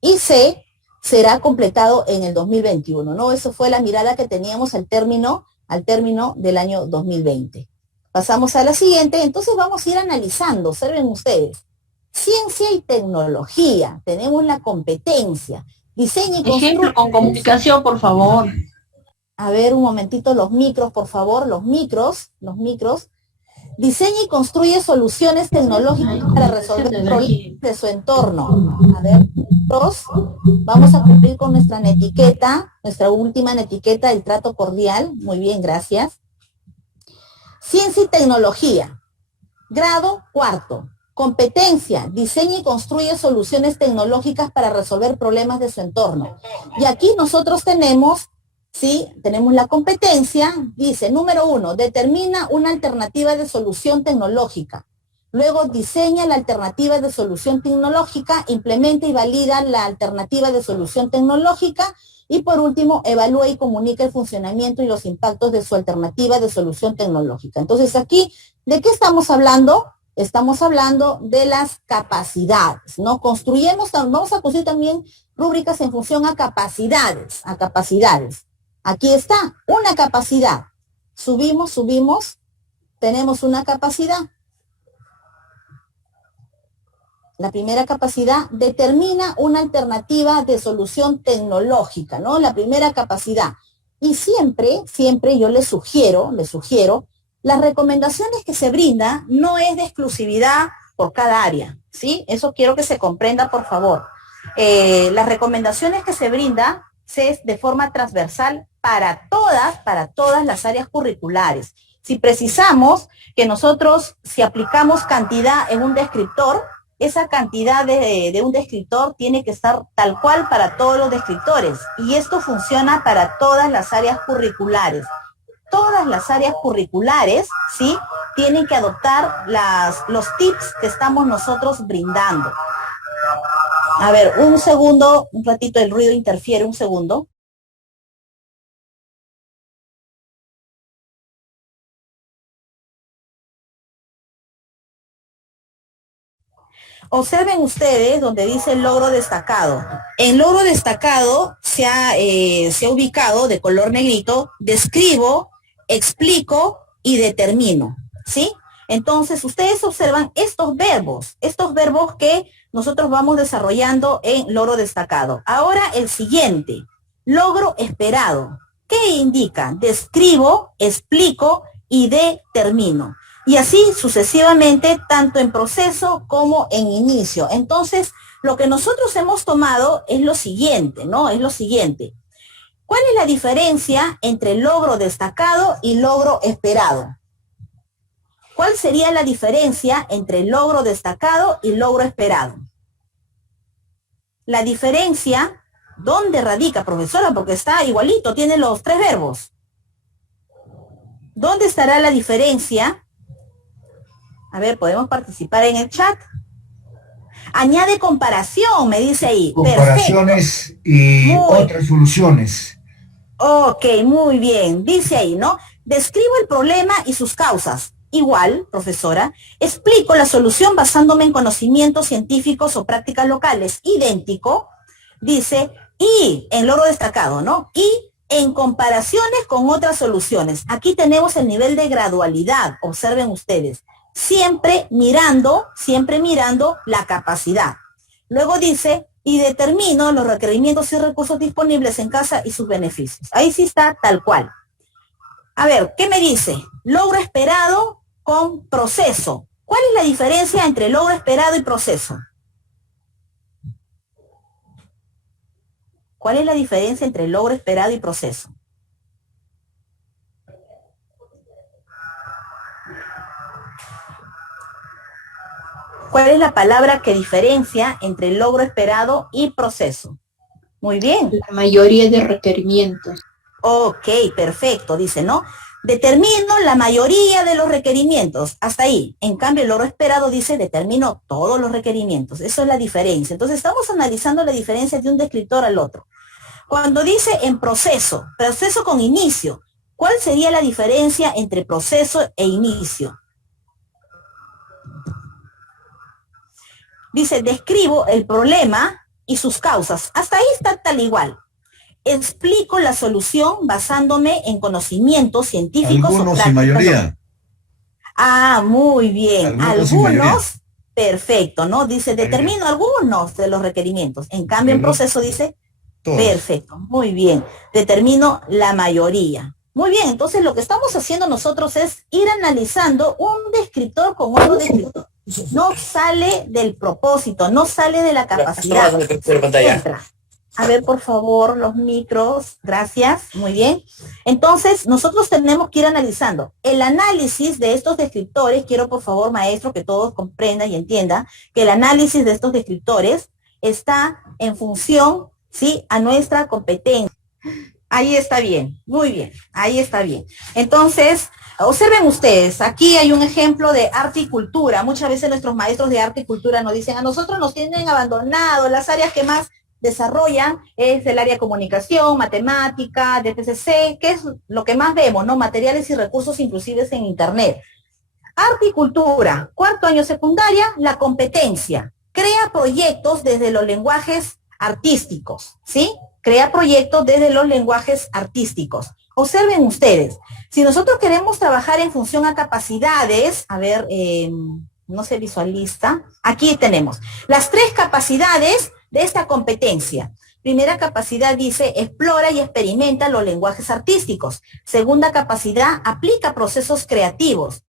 Y C será completado en el 2021, ¿no? Eso fue la mirada que teníamos al término del año 2020. Pasamos a la siguiente, entonces vamos a ir analizando, observen ustedes. Ciencia y tecnología, tenemos la competencia. Diseño y construcción. Ejemplo con comunicación, por favor. A ver, un momentito, los micros, por favor, los micros. Diseña y construye soluciones tecnológicas para resolver problemas de su entorno. A ver, vamos a cumplir con nuestra netiqueta, nuestra última netiqueta del trato cordial. Muy bien, gracias. Ciencia y tecnología. Grado 4. Competencia. Diseña y construye soluciones tecnológicas para resolver problemas de su entorno. Y aquí nosotros tenemos la competencia, dice, número 1, determina una alternativa de solución tecnológica. Luego diseña la alternativa de solución tecnológica, implementa y valida la alternativa de solución tecnológica y por último evalúa y comunica el funcionamiento y los impactos de su alternativa de solución tecnológica. Entonces aquí, ¿de qué estamos hablando? Estamos hablando de las capacidades, ¿no? Vamos a construir también rúbricas en función a capacidades, Aquí está, una capacidad. Subimos, tenemos una capacidad. La primera capacidad determina una alternativa de solución tecnológica, ¿no? La primera capacidad. Y siempre yo les sugiero, las recomendaciones que se brinda no es de exclusividad por cada área, ¿sí? Eso quiero que se comprenda, por favor. Las recomendaciones que se brinda es de forma transversal para todas las áreas curriculares. Si precisamos que nosotros, si aplicamos cantidad en un descriptor, esa cantidad de un descriptor tiene que estar tal cual para todos los descriptores. Y esto funciona para todas las áreas curriculares. Todas las áreas curriculares, ¿sí?, tienen que adoptar los tips que estamos nosotros brindando. A ver, un segundo, un ratito el ruido interfiere, un segundo. Observen ustedes donde dice logro destacado. En logro destacado se ha ubicado de color negrito, describo, explico y determino, ¿sí? Entonces ustedes observan estos verbos que nosotros vamos desarrollando en logro destacado. Ahora el siguiente, logro esperado. ¿Qué indica? Describo, explico y determino. Y así sucesivamente, tanto en proceso como en inicio. Entonces, lo que nosotros hemos tomado es lo siguiente, ¿no? Es lo siguiente. ¿Cuál es la diferencia entre logro destacado y logro esperado? ¿Cuál sería la diferencia entre logro destacado y logro esperado? La diferencia ¿Dónde radica, profesora? Porque está igualito, tiene los 3 verbos. ¿Dónde estará la diferencia? A ver, ¿podemos participar en el chat? Añade comparación, me dice ahí. Comparaciones Perfecto. y otras soluciones. Ok, muy bien. Dice ahí, ¿no? Describo el problema y sus causas. Igual, profesora, explico la solución basándome en conocimientos científicos o prácticas locales. Idéntico. Dice, y en logro destacado, ¿no? Y en comparaciones con otras soluciones. Aquí tenemos el nivel de gradualidad. Observen ustedes. Siempre mirando la capacidad. Luego dice, y determino los requerimientos y recursos disponibles en casa y sus beneficios. Ahí sí está tal cual. A ver, ¿qué me dice? Logro esperado con proceso. ¿Cuál es la diferencia entre logro esperado y proceso? ¿Cuál es la diferencia entre logro esperado y proceso? ¿Cuál es la palabra que diferencia entre logro esperado y proceso? Muy bien. La mayoría de requerimientos. Ok, perfecto, dice, ¿no? Determino la mayoría de los requerimientos, hasta ahí. En cambio, el logro esperado dice, determino todos los requerimientos. Eso es la diferencia. Entonces, estamos analizando la diferencia de un descriptor al otro. Cuando dice en proceso, proceso con inicio, ¿cuál sería la diferencia entre proceso e inicio? Dice, describo el problema y sus causas. Hasta ahí está tal igual. Explico la solución basándome en conocimientos científicos. Algunos y mayoría. Ah, muy bien. Algunos, perfecto, ¿no? Dice, determino algunos de los requerimientos. En cambio, en proceso dice, todos. Perfecto, muy bien. Determino la mayoría. Muy bien, entonces lo que estamos haciendo nosotros es ir analizando un descriptor con otro descriptor. No sale del propósito, no sale de la capacidad. Entra. A ver, por favor, los micros. Gracias. Muy bien. Entonces, nosotros tenemos que ir analizando. El análisis de estos descriptores, quiero por favor, maestro, que todos comprendan y entiendan que el análisis de estos descriptores está en función, ¿sí?, a nuestra competencia. Ahí está bien. Muy bien. Ahí está bien. Entonces, observen ustedes, aquí hay un ejemplo de arte y cultura. Muchas veces nuestros maestros de arte y cultura nos dicen, a nosotros nos tienen abandonado, las áreas que más desarrollan es el área de comunicación, matemática, de TCC, que es lo que más vemos, ¿no? Materiales y recursos inclusives en internet. Arte y cultura, 4º año secundaria, la competencia. Crea proyectos desde los lenguajes artísticos, ¿sí? Crea proyectos desde los lenguajes artísticos. Observen ustedes, si nosotros queremos trabajar en función a capacidades, a ver, no se visualiza, aquí tenemos las 3 capacidades de esta competencia. Primera capacidad dice, explora y experimenta los lenguajes artísticos. Segunda capacidad, aplica procesos creativos.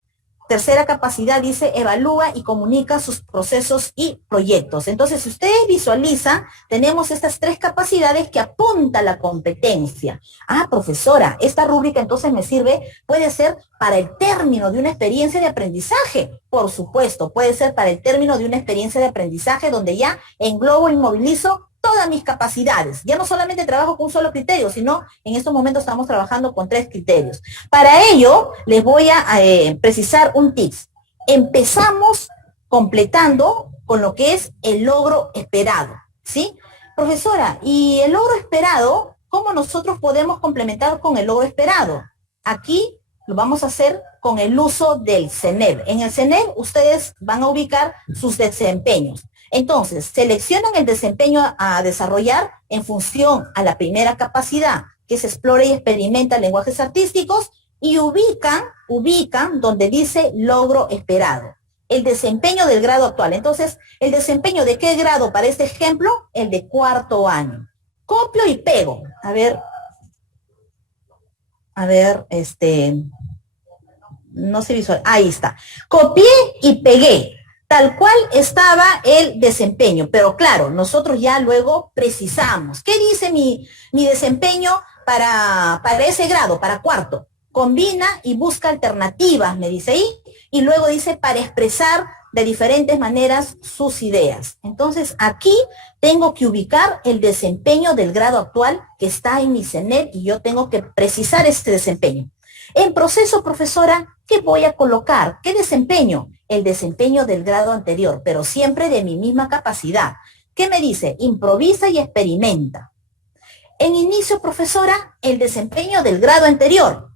Tercera capacidad dice, evalúa y comunica sus procesos y proyectos. Entonces, si ustedes visualizan, tenemos estas 3 capacidades que apunta a la competencia. Ah, profesora, esta rúbrica entonces me sirve, puede ser para el término de una experiencia de aprendizaje. Por supuesto, puede ser para el término de una experiencia de aprendizaje donde ya englobo y movilizo todas mis capacidades. Ya no solamente trabajo con un solo criterio, sino en estos momentos estamos trabajando con 3 criterios. Para ello, les voy a precisar un tips. Empezamos completando con lo que es el logro esperado, ¿sí? Profesora, ¿y el logro esperado, cómo nosotros podemos complementar con el logro esperado? Aquí lo vamos a hacer con el uso del CENEB. En el CENEB ustedes van a ubicar sus desempeños. Entonces, seleccionan el desempeño a desarrollar en función a la primera capacidad, que se explora y experimenta lenguajes artísticos, y ubican donde dice logro esperado. El desempeño del grado actual. Entonces, ¿el desempeño de qué grado para este ejemplo? El de 4º año. Copio y pego. A ver, no se visualiza. Ahí está. Copié y pegué. Tal cual estaba el desempeño, pero claro, nosotros ya luego precisamos. ¿Qué dice mi desempeño para ese grado, para 4º? Combina y busca alternativas, me dice ahí, y luego dice para expresar de diferentes maneras sus ideas. Entonces, aquí tengo que ubicar el desempeño del grado actual que está en mi CENEP y yo tengo que precisar este desempeño. En proceso, profesora, ¿qué voy a colocar? ¿Qué desempeño? El desempeño del grado anterior, pero siempre de mi misma capacidad. ¿Qué me dice? Improvisa y experimenta. En inicio, profesora, el desempeño del grado anterior.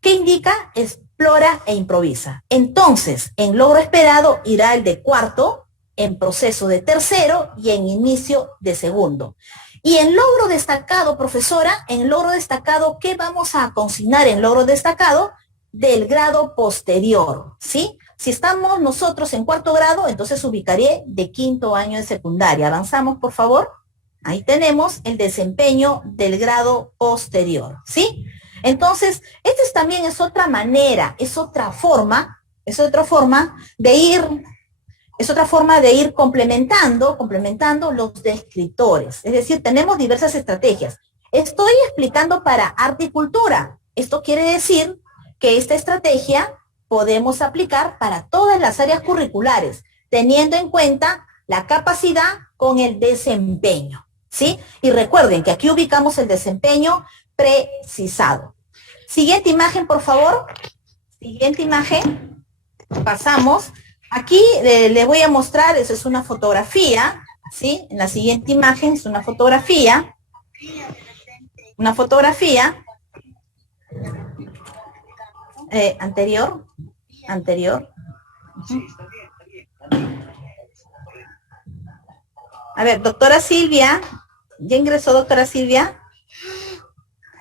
¿Qué indica? Explora e improvisa. Entonces, en logro esperado irá el de cuarto, en proceso de tercero y en inicio de segundo. Y en logro destacado, profesora, en logro destacado, ¿qué vamos a consignar en logro destacado? Del grado posterior, ¿sí? Si estamos nosotros en cuarto grado, entonces ubicaré de quinto año de secundaria. Avanzamos, por favor. Ahí tenemos el desempeño del grado posterior, ¿sí? Entonces, esta también es otra manera, es otra forma de ir complementando los descriptores. Es decir, tenemos diversas estrategias. Estoy explicando para arte y cultura. Esto quiere decir que esta estrategia podemos aplicar para todas las áreas curriculares, teniendo en cuenta la capacidad con el desempeño, ¿sí? Y recuerden que aquí ubicamos el desempeño precisado. Siguiente imagen, por favor. Siguiente imagen. Pasamos. Aquí les voy a mostrar, eso es una fotografía, ¿sí? En la siguiente imagen es una fotografía. Una fotografía. Anterior. A ver, doctora Silvia. ¿Ya ingresó, doctora Silvia?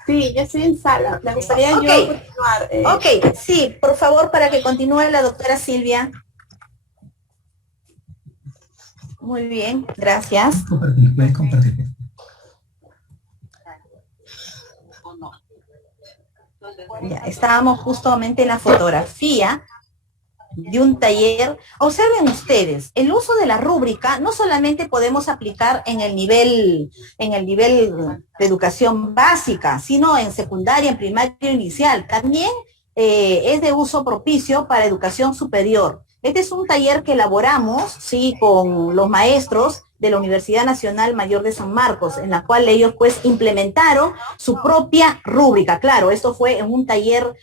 Sí, ya estoy en sala. Me gustaría yo continuar. Ok, sí, por favor, para que continúe la doctora Silvia. Muy bien, gracias. Puedes compartir. Ya, estábamos justamente en la fotografía de un taller. Observen ustedes, el uso de la rúbrica no solamente podemos aplicar en el nivel de educación básica, sino en secundaria, en primaria inicial. También es de uso propicio para educación superior. Este es un taller que elaboramos, sí, con los maestros de la Universidad Nacional Mayor de San Marcos, en la cual ellos pues implementaron su propia rúbrica. Claro, esto fue en un taller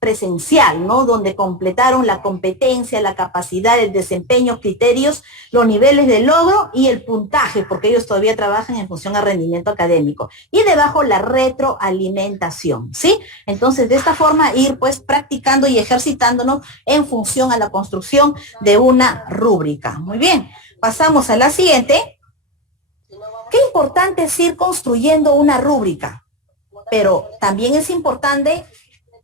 presencial, ¿no? Donde completaron la competencia, la capacidad, el desempeño, criterios, los niveles de logro y el puntaje, porque ellos todavía trabajan en función al rendimiento académico. Y debajo la retroalimentación, ¿sí? Entonces, de esta forma ir pues practicando y ejercitándonos en función a la construcción de una rúbrica. Muy bien. Pasamos a la siguiente. Qué importante es ir construyendo una rúbrica, pero también es importante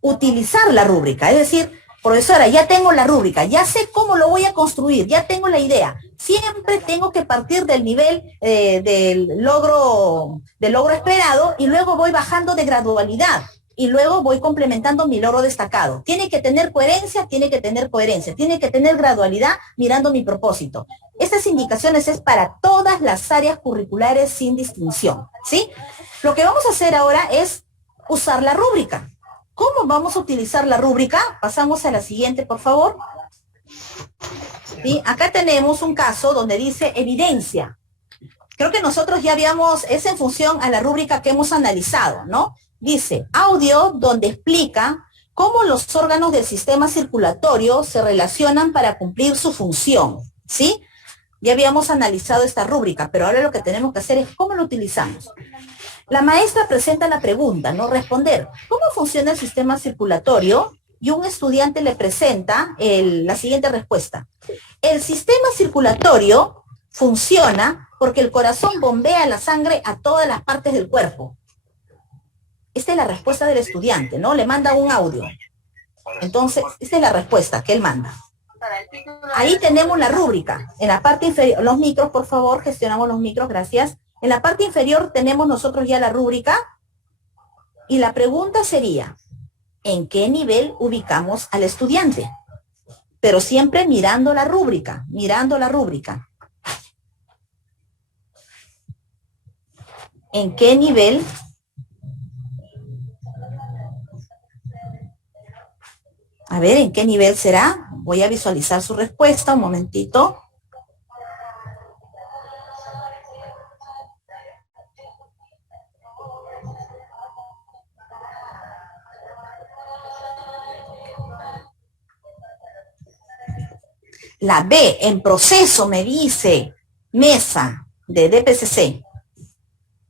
utilizar la rúbrica. Es decir, profesora, ya tengo la rúbrica, ya sé cómo lo voy a construir, ya tengo la idea. Siempre tengo que partir del nivel del logro esperado y luego voy bajando de gradualidad. Y luego voy complementando mi logro destacado. Tiene que tener coherencia, tiene que tener gradualidad mirando mi propósito. Estas indicaciones es para todas las áreas curriculares sin distinción, ¿sí? Lo que vamos a hacer ahora es usar la rúbrica. ¿Cómo vamos a utilizar la rúbrica? Pasamos a la siguiente, por favor. ¿Sí? Acá tenemos un caso donde dice evidencia. Creo que nosotros ya habíamos, es en función a la rúbrica que hemos analizado, ¿no? Dice, audio donde explica cómo los órganos del sistema circulatorio se relacionan para cumplir su función, ¿sí? Ya habíamos analizado esta rúbrica, pero ahora lo que tenemos que hacer es cómo lo utilizamos. La maestra presenta la pregunta, ¿no? Responder, ¿cómo funciona el sistema circulatorio? Y un estudiante le presenta la siguiente respuesta. El sistema circulatorio funciona porque el corazón bombea la sangre a todas las partes del cuerpo. Esta es la respuesta del estudiante, ¿no? Le manda un audio. Entonces, esta es la respuesta que él manda. Ahí tenemos la rúbrica. En la parte inferior, los micros, por favor, gestionamos los micros, gracias. En la parte inferior tenemos nosotros ya la rúbrica. Y la pregunta sería, ¿en qué nivel ubicamos al estudiante? Pero siempre mirando la rúbrica, ¿En qué nivel? A ver, ¿en qué nivel será? voy a visualizar su respuesta, un momentito. La B, en proceso, me dice Mesa de DPCC.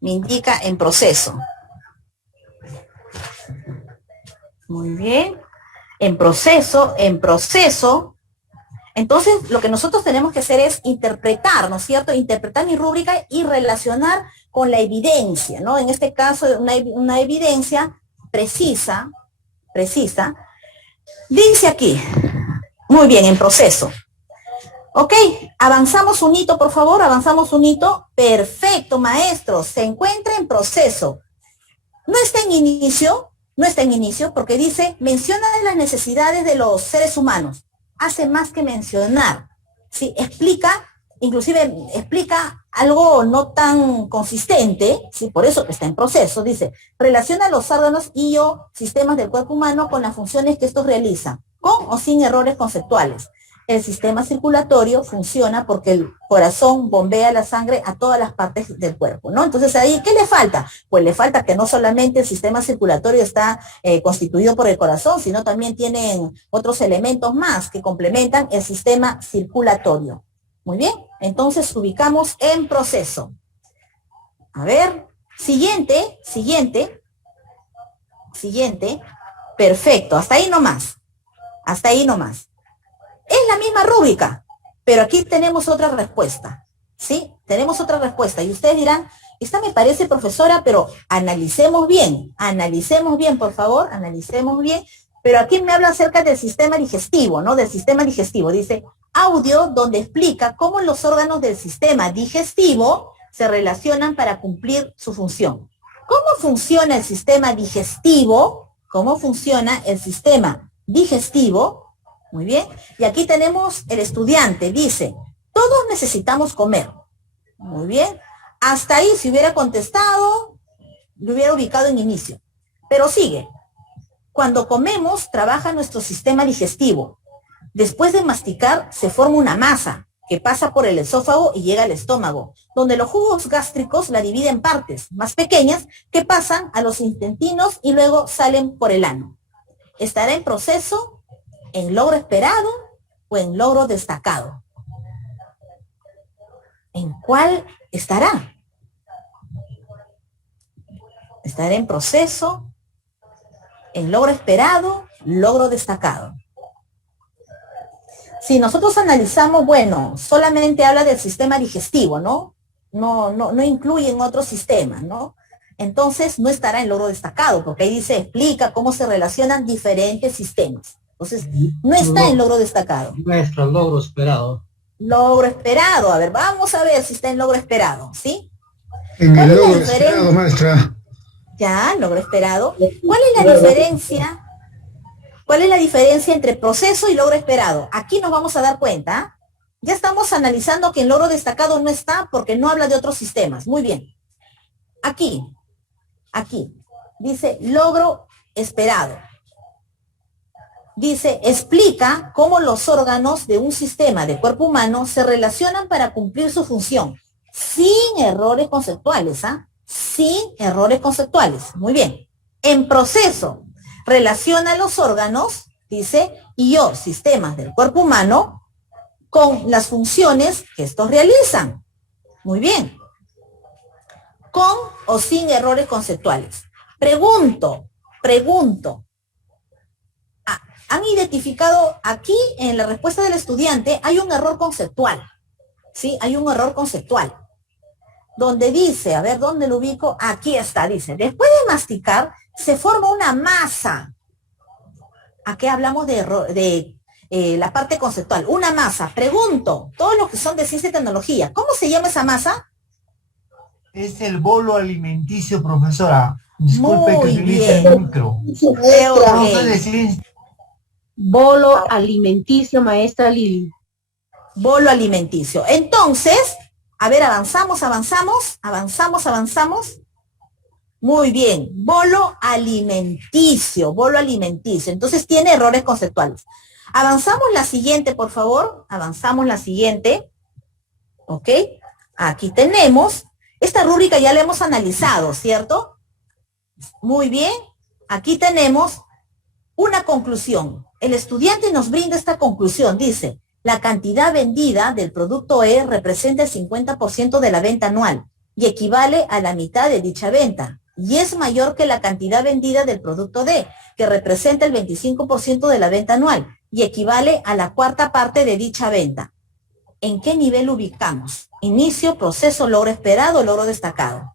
Me indica en proceso. Muy bien. En proceso. Entonces, lo que nosotros tenemos que hacer es interpretar, ¿no es cierto? Interpretar mi rúbrica y relacionar con la evidencia, ¿no? En este caso, una evidencia precisa. Dice aquí. Muy bien, en proceso. Ok, avanzamos un hito, por favor, avanzamos un hito. Perfecto, maestro, se encuentra en proceso. No está en inicio porque dice, menciona las necesidades de los seres humanos. Hace más que mencionar, ¿sí? Inclusive explica algo no tan consistente, ¿sí? Por eso que está en proceso. Dice, relaciona los órganos y o sistemas del cuerpo humano con las funciones que estos realizan, con o sin errores conceptuales. El sistema circulatorio funciona porque el corazón bombea la sangre a todas las partes del cuerpo, ¿no? Entonces ahí, ¿qué le falta? Pues le falta que no solamente el sistema circulatorio está constituido por el corazón, sino también tienen otros elementos más que complementan el sistema circulatorio. Muy bien, entonces ubicamos en proceso. A ver, siguiente. Perfecto, hasta ahí nomás. Es la misma rúbrica, pero aquí tenemos otra respuesta, ¿sí? Tenemos otra respuesta y ustedes dirán, esta me parece, profesora, pero analicemos bien, por favor, analicemos bien. Pero aquí me habla acerca del sistema digestivo, ¿no? Del sistema digestivo. Dice, audio donde explica cómo los órganos del sistema digestivo se relacionan para cumplir su función. ¿Cómo funciona el sistema digestivo? Muy bien. Y aquí tenemos el estudiante. Dice, todos necesitamos comer. Muy bien. Hasta ahí, si hubiera contestado, lo hubiera ubicado en inicio. Pero sigue. Cuando comemos, trabaja nuestro sistema digestivo. Después de masticar, se forma una masa que pasa por el esófago y llega al estómago, donde los jugos gástricos la dividen en partes más pequeñas que pasan a los intestinos y luego salen por el ano. Estará en proceso, en logro esperado o en logro destacado. ¿En cuál estará? Estará en proceso, en logro esperado, logro destacado. Si nosotros analizamos, bueno, solamente habla del sistema digestivo, ¿no? No incluye en otro sistema, ¿no? Entonces no estará en logro destacado, porque ahí dice, explica cómo se relacionan diferentes sistemas. Entonces, no está en logro destacado. Maestra, logro esperado. Logro esperado. A ver, vamos a ver si está en logro esperado, ¿sí? En el logro esperado, maestra. Ya, logro esperado. ¿Cuál es la diferencia? ¿Cuál es la diferencia entre proceso y logro esperado? Aquí nos vamos a dar cuenta. Ya estamos analizando que en logro destacado no está porque no habla de otros sistemas. Muy bien. Aquí. Dice logro esperado. Dice, explica cómo los órganos de un sistema de cuerpo humano se relacionan para cumplir su función, sin errores conceptuales, ¿ah? Sin errores conceptuales. Muy bien. En proceso, relaciona los órganos, dice, y o sistemas del cuerpo humano con las funciones que estos realizan. Muy bien. Con o sin errores conceptuales. Pregunto. Han identificado aquí en la respuesta del estudiante, hay un error conceptual, ¿sí? Hay un error conceptual, donde dice, a ver, ¿dónde lo ubico? Aquí está, dice, después de masticar, se forma una masa. Aquí hablamos de la parte conceptual, una masa. Pregunto, todos los que son de ciencia y tecnología, ¿cómo se llama esa masa? Es el bolo alimenticio, profesora. Disculpe Muy que utilice bien. el micro. Okay. Bolo alimenticio, maestra Lili. Bolo alimenticio. Entonces, a ver, avanzamos. Muy bien, bolo alimenticio, bolo alimenticio. Entonces tiene errores conceptuales. Avanzamos la siguiente, por favor. Avanzamos la siguiente. ¿Ok? Aquí tenemos. Esta rúbrica ya la hemos analizado, ¿cierto? Muy bien. Aquí tenemos una conclusión. El estudiante nos brinda esta conclusión. Dice, la cantidad vendida del producto E representa el 50% de la venta anual y equivale a la mitad de dicha venta. Y es mayor que la cantidad vendida del producto D, que representa el 25% de la venta anual y equivale a la cuarta parte de dicha venta. ¿En qué nivel ubicamos? Inicio, proceso, logro esperado, logro destacado.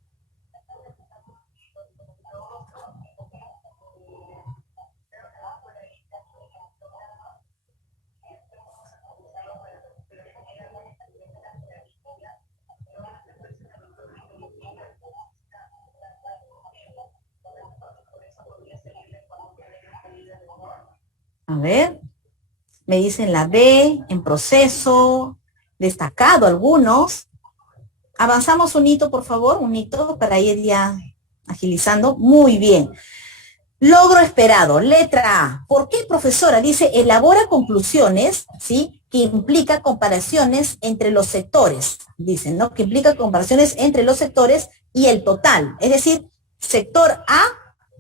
A ver, me dicen la B, en proceso, destacado algunos. Avanzamos un hito, por favor, un hito para ir ya agilizando. Muy bien. Logro esperado, letra A. ¿Por qué, profesora? Dice, elabora conclusiones, ¿sí? Que implica comparaciones entre los sectores. Dicen, ¿no? Que implica comparaciones entre los sectores y el total. Es decir, sector A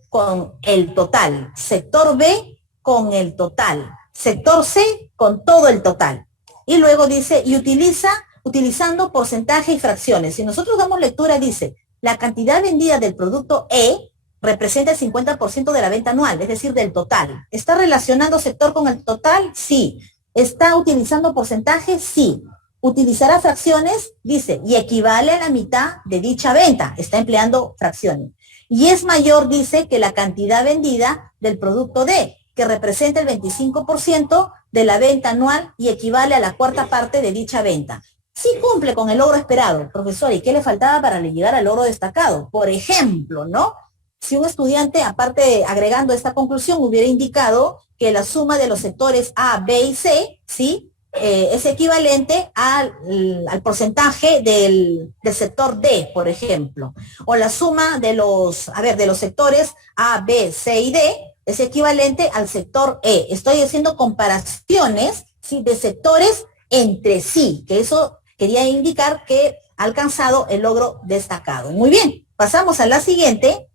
con el total. Sector B con el total. Sector C con todo el total. Y luego dice, y utilizando porcentaje y fracciones. Si nosotros damos lectura, dice, la cantidad vendida del producto E representa el 50% de la venta anual, es decir, del total. ¿Está relacionando sector con el total? Sí. ¿Está utilizando porcentaje? Sí. ¿Utilizará fracciones? Dice, y equivale a la mitad de dicha venta. Está empleando fracciones. Y es mayor, dice, que la cantidad vendida del producto D, que representa el 25% de la venta anual y equivale a la cuarta parte de dicha venta. Sí cumple con el logro esperado, profesor, ¿y qué le faltaba para llegar al logro destacado? Por ejemplo, ¿no? Si un estudiante, aparte agregando esta conclusión, hubiera indicado que la suma de los sectores A, B y C, ¿sí? Es equivalente al porcentaje del sector D, por ejemplo. O la suma de los sectores A, B, C y D es equivalente al sector E. Estoy haciendo comparaciones, ¿sí? De sectores entre sí, que eso quería indicar que ha alcanzado el logro destacado. Muy bien, pasamos a la siguiente.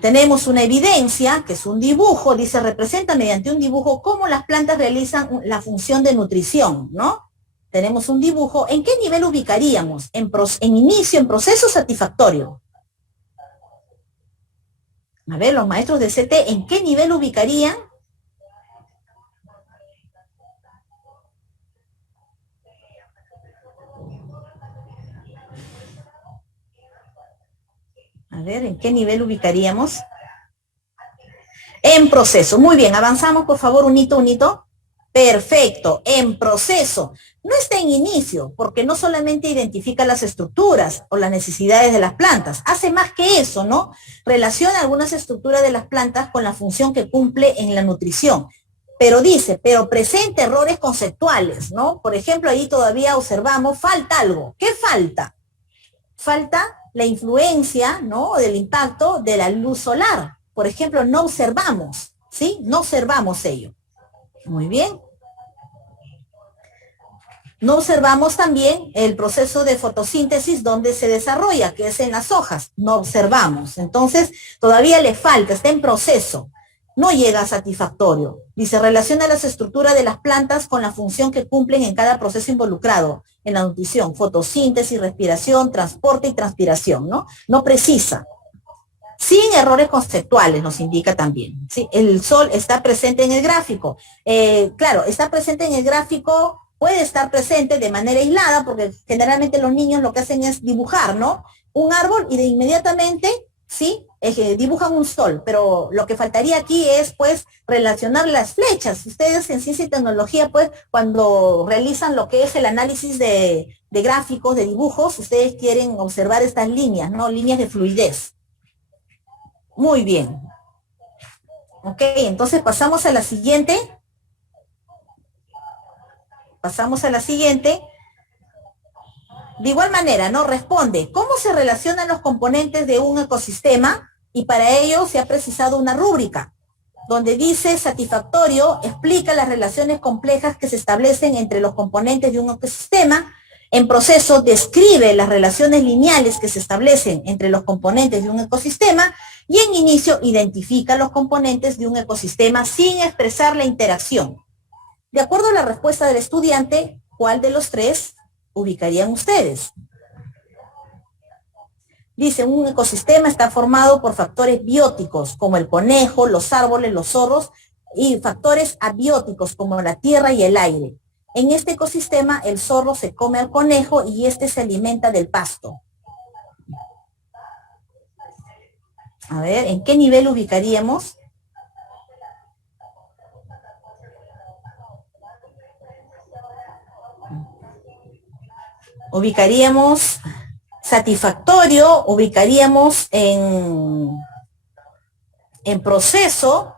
Tenemos una evidencia, que es un dibujo, dice, representa mediante un dibujo cómo las plantas realizan la función de nutrición, ¿no? Tenemos un dibujo. ¿En qué nivel ubicaríamos? En inicio, en proceso satisfactorio. A ver, los maestros de CT, ¿en qué nivel ubicarían? A ver, ¿en qué nivel ubicaríamos? En proceso. Muy bien, avanzamos, por favor, un hito. Perfecto, en proceso. No está en inicio, porque no solamente identifica las estructuras o las necesidades de las plantas, hace más que eso, ¿no? Relaciona algunas estructuras de las plantas con la función que cumple en la nutrición. Pero dice, pero presenta errores conceptuales, ¿no? Por ejemplo, ahí todavía observamos, falta algo. ¿Qué falta? Falta la influencia, ¿no? Del impacto de la luz solar. Por ejemplo, no observamos, ¿sí? No observamos ello. Muy bien. No observamos también el proceso de fotosíntesis donde se desarrolla, que es en las hojas. No observamos. Entonces, todavía le falta, está en proceso. No llega a satisfactorio. Dice, relaciona las estructuras de las plantas con la función que cumplen en cada proceso involucrado en la nutrición. Fotosíntesis, respiración, transporte y transpiración, ¿no? No precisa. Sin errores conceptuales, nos indica también. ¿Sí? El sol está presente en el gráfico. Claro, está presente en el gráfico, puede estar presente de manera aislada, porque generalmente los niños lo que hacen es dibujar, ¿no? Un árbol y de inmediatamente, ¿sí? Dibujan un sol, pero lo que faltaría aquí es, pues, relacionar las flechas. Ustedes en ciencia y tecnología, pues, cuando realizan lo que es el análisis de gráficos, de dibujos, ustedes quieren observar estas líneas, ¿no? Líneas de fluidez. Muy bien. Ok, entonces pasamos a la siguiente. Pasamos a la siguiente. De igual manera, ¿no? Responde, ¿cómo se relacionan los componentes de un ecosistema? Y para ello se ha precisado una rúbrica, donde dice satisfactorio, explica las relaciones complejas que se establecen entre los componentes de un ecosistema. En proceso, describe las relaciones lineales que se establecen entre los componentes de un ecosistema. Y en inicio, identifica los componentes de un ecosistema sin expresar la interacción. De acuerdo a la respuesta del estudiante, ¿cuál de los tres ubicarían ustedes? Dice, un ecosistema está formado por factores bióticos, como el conejo, los árboles, los zorros, y factores abióticos, como la tierra y el aire. En este ecosistema, el zorro se come al conejo y este se alimenta del pasto. A ver, ¿en qué nivel ubicaríamos? Ubicaríamos satisfactorio, ubicaríamos en proceso.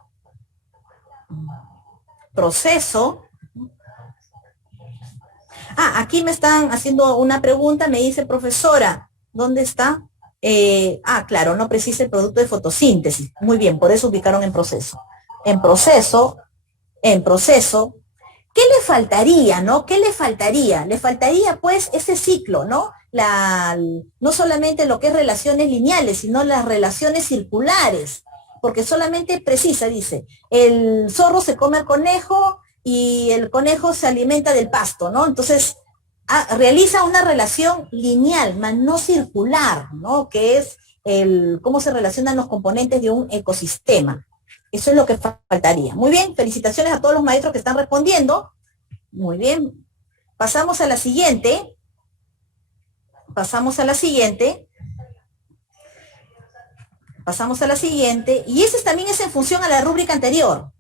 Aquí me están haciendo una pregunta, me dice, profesora, ¿dónde está? Claro, no precisa el producto de fotosíntesis. Muy bien, por eso ubicaron en proceso. En proceso, ¿qué le faltaría, no? ¿Qué le faltaría? Le faltaría, pues, ese ciclo, ¿no? No solamente lo que es relaciones lineales, sino las relaciones circulares, porque solamente precisa, dice, el zorro se come al conejo y el conejo se alimenta del pasto, ¿no? Entonces, realiza una relación lineal, más no circular, ¿no? Que es cómo se relacionan los componentes de un ecosistema. Eso es lo que faltaría. Muy bien, felicitaciones a todos los maestros que están respondiendo. Muy bien. Pasamos a la siguiente. Y ese también es en función a la rúbrica anterior,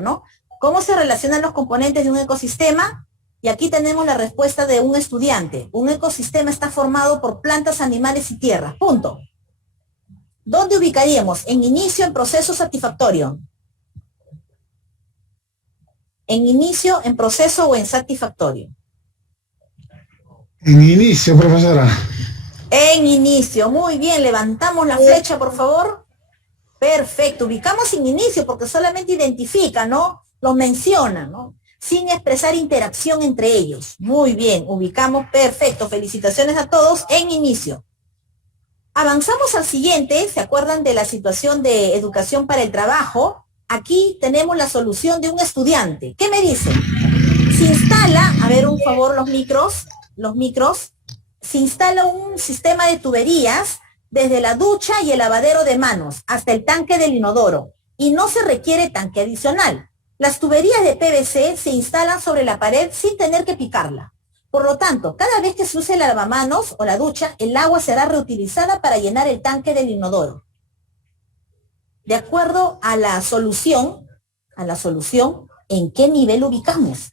¿no? ¿Cómo se relacionan los componentes de un ecosistema? Y aquí tenemos la respuesta de un estudiante. Un ecosistema está formado por plantas, animales y tierra. Punto. ¿Dónde ubicaríamos? En inicio, en proceso, satisfactorio. En inicio, en proceso o en satisfactorio. En inicio, profesora. En inicio, muy bien, levantamos la flecha, por favor. Perfecto, ubicamos en inicio porque solamente identifica, ¿no? Lo menciona, ¿no? Sin expresar interacción entre ellos. Muy bien, ubicamos, perfecto. Felicitaciones a todos en inicio. Avanzamos al siguiente, ¿se acuerdan de la situación de educación para el trabajo? Aquí tenemos la solución de un estudiante. ¿Qué me dice? Se instala, a ver, un favor, los micros, se instala un sistema de tuberías desde la ducha y el lavadero de manos hasta el tanque del inodoro y no se requiere tanque adicional. Las tuberías de PVC se instalan sobre la pared sin tener que picarla. Por lo tanto, cada vez que se use el lavamanos o la ducha, el agua será reutilizada para llenar el tanque del inodoro. De acuerdo a la solución, ¿en qué nivel ubicamos?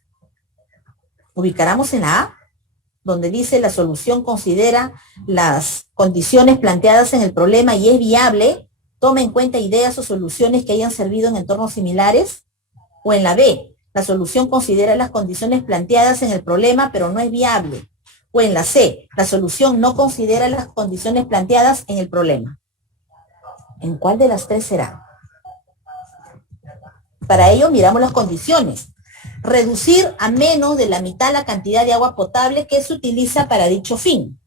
Ubicaremos en la A, donde dice la solución considera las condiciones planteadas en el problema y es viable, toma en cuenta ideas o soluciones que hayan servido en entornos similares. O en la B, la solución considera las condiciones planteadas en el problema, pero no es viable. O en la C, la solución no considera las condiciones planteadas en el problema. ¿En cuál de las tres será? Para ello miramos las condiciones. Reducir a menos de la mitad la cantidad de agua potable que se utiliza para dicho fin.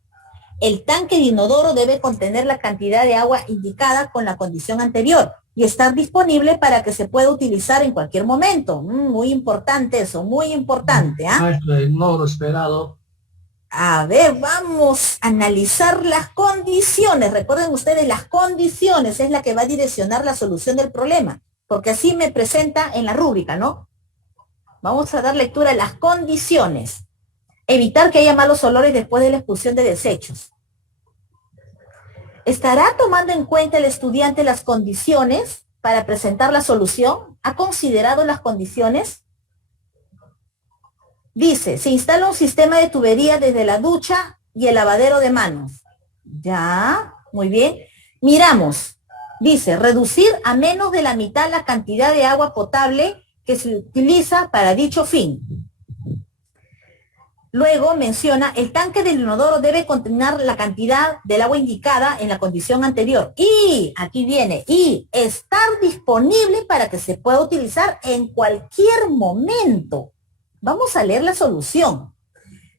El tanque de inodoro debe contener la cantidad de agua indicada con la condición anterior y estar disponible para que se pueda utilizar en cualquier momento. Muy importante eso, muy importante. Maestro, el logro esperado. A ver, vamos a analizar las condiciones. Recuerden ustedes, las condiciones es la que va a direccionar la solución del problema, porque así me presenta en la rúbrica, ¿no? Vamos a dar lectura a las condiciones. Evitar que haya malos olores después de la expulsión de desechos. ¿Estará tomando en cuenta el estudiante las condiciones para presentar la solución? ¿Ha considerado las condiciones? Dice, se instala un sistema de tubería desde la ducha y el lavadero de manos. Ya, muy bien. Miramos. Dice, reducir a menos de la mitad la cantidad de agua potable que se utiliza para dicho fin. Luego menciona, el tanque del inodoro debe contener la cantidad del agua indicada en la condición anterior. Y, aquí viene, y estar disponible para que se pueda utilizar en cualquier momento. Vamos a leer la solución.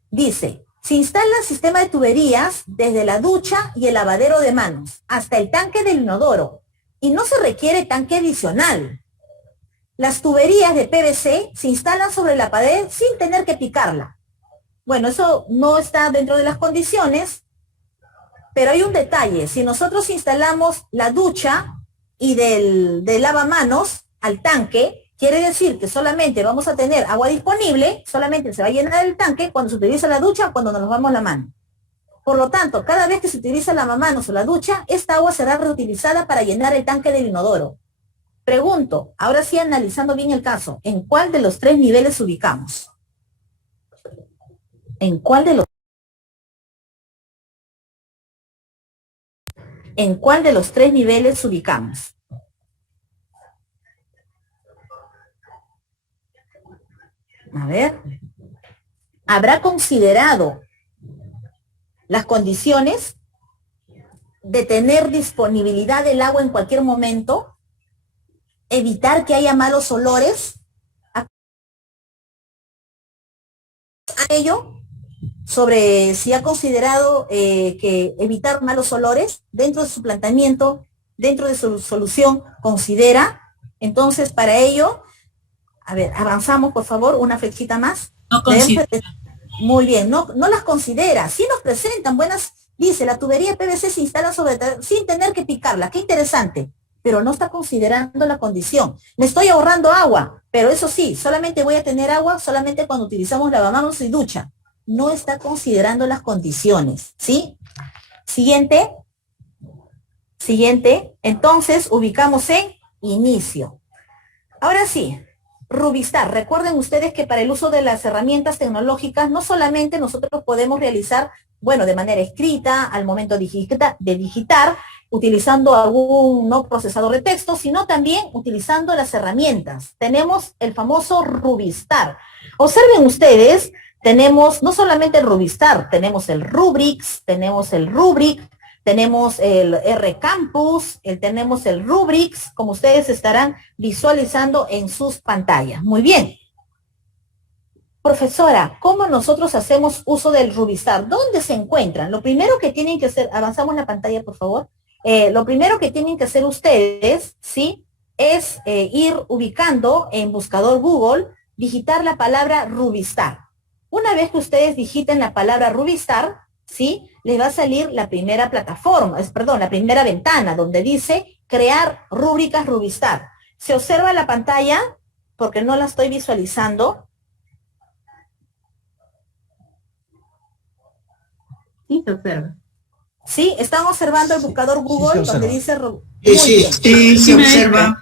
Dice, se instala el sistema de tuberías desde la ducha y el lavadero de manos hasta el tanque del inodoro y no se requiere tanque adicional. Las tuberías de PVC se instalan sobre la pared sin tener que picarla. Bueno, eso no está dentro de las condiciones, pero hay un detalle. Si nosotros instalamos la ducha y del lavamanos al tanque, quiere decir que solamente vamos a tener agua disponible, solamente se va a llenar el tanque cuando se utiliza la ducha o cuando nos lavamos la mano. Por lo tanto, cada vez que se utiliza el lavamanos o la ducha, esta agua será reutilizada para llenar el tanque del inodoro. Pregunto, ahora sí analizando bien el caso, ¿en cuál de los tres niveles ubicamos? ¿En cuál de los tres niveles ubicamos? A ver. ¿Habrá considerado las condiciones de tener disponibilidad del agua en cualquier momento? Evitar que haya malos olores. A ello, sobre si ha considerado que evitar malos olores dentro de su planteamiento, dentro de su solución, considera. Entonces, para ello, a ver, avanzamos, por favor, una flechita más. No considera. Muy bien, no las considera. Sí nos presentan buenas, dice, la tubería PVC se instala sin tener que picarla. Qué interesante, pero no está considerando la condición. Me estoy ahorrando agua, pero eso sí, solamente voy a tener agua solamente cuando utilizamos lavamanos y ducha. No está considerando las condiciones, ¿sí? Siguiente. Entonces, ubicamos en inicio. Ahora sí, Rubistar. Recuerden ustedes que para el uso de las herramientas tecnológicas, no solamente nosotros podemos realizar, bueno, de manera escrita, al momento de digitar, utilizando algún procesador de texto, sino también utilizando las herramientas. Tenemos el famoso Rubistar. Observen ustedes, tenemos no solamente el Rubistar, tenemos el Rubrix, tenemos el Rubric, tenemos el RCampus, tenemos el Rubrix, como ustedes estarán visualizando en sus pantallas. Muy bien. Profesora, ¿cómo nosotros hacemos uso del Rubistar? ¿Dónde se encuentran? Lo primero que tienen que hacer, avanzamos la pantalla, por favor. Lo primero que tienen que hacer ustedes, ¿sí? Es ir ubicando en buscador Google, digitar la palabra Rubistar. Una vez que ustedes digiten la palabra Rubistar, ¿sí? Les va a salir la primera plataforma, la primera ventana, donde dice crear rúbricas Rubistar. ¿Se observa la pantalla? Porque no la estoy visualizando. Sí, se observa. ¿Sí? ¿Están observando el buscador Google donde dice... Sí, se observa.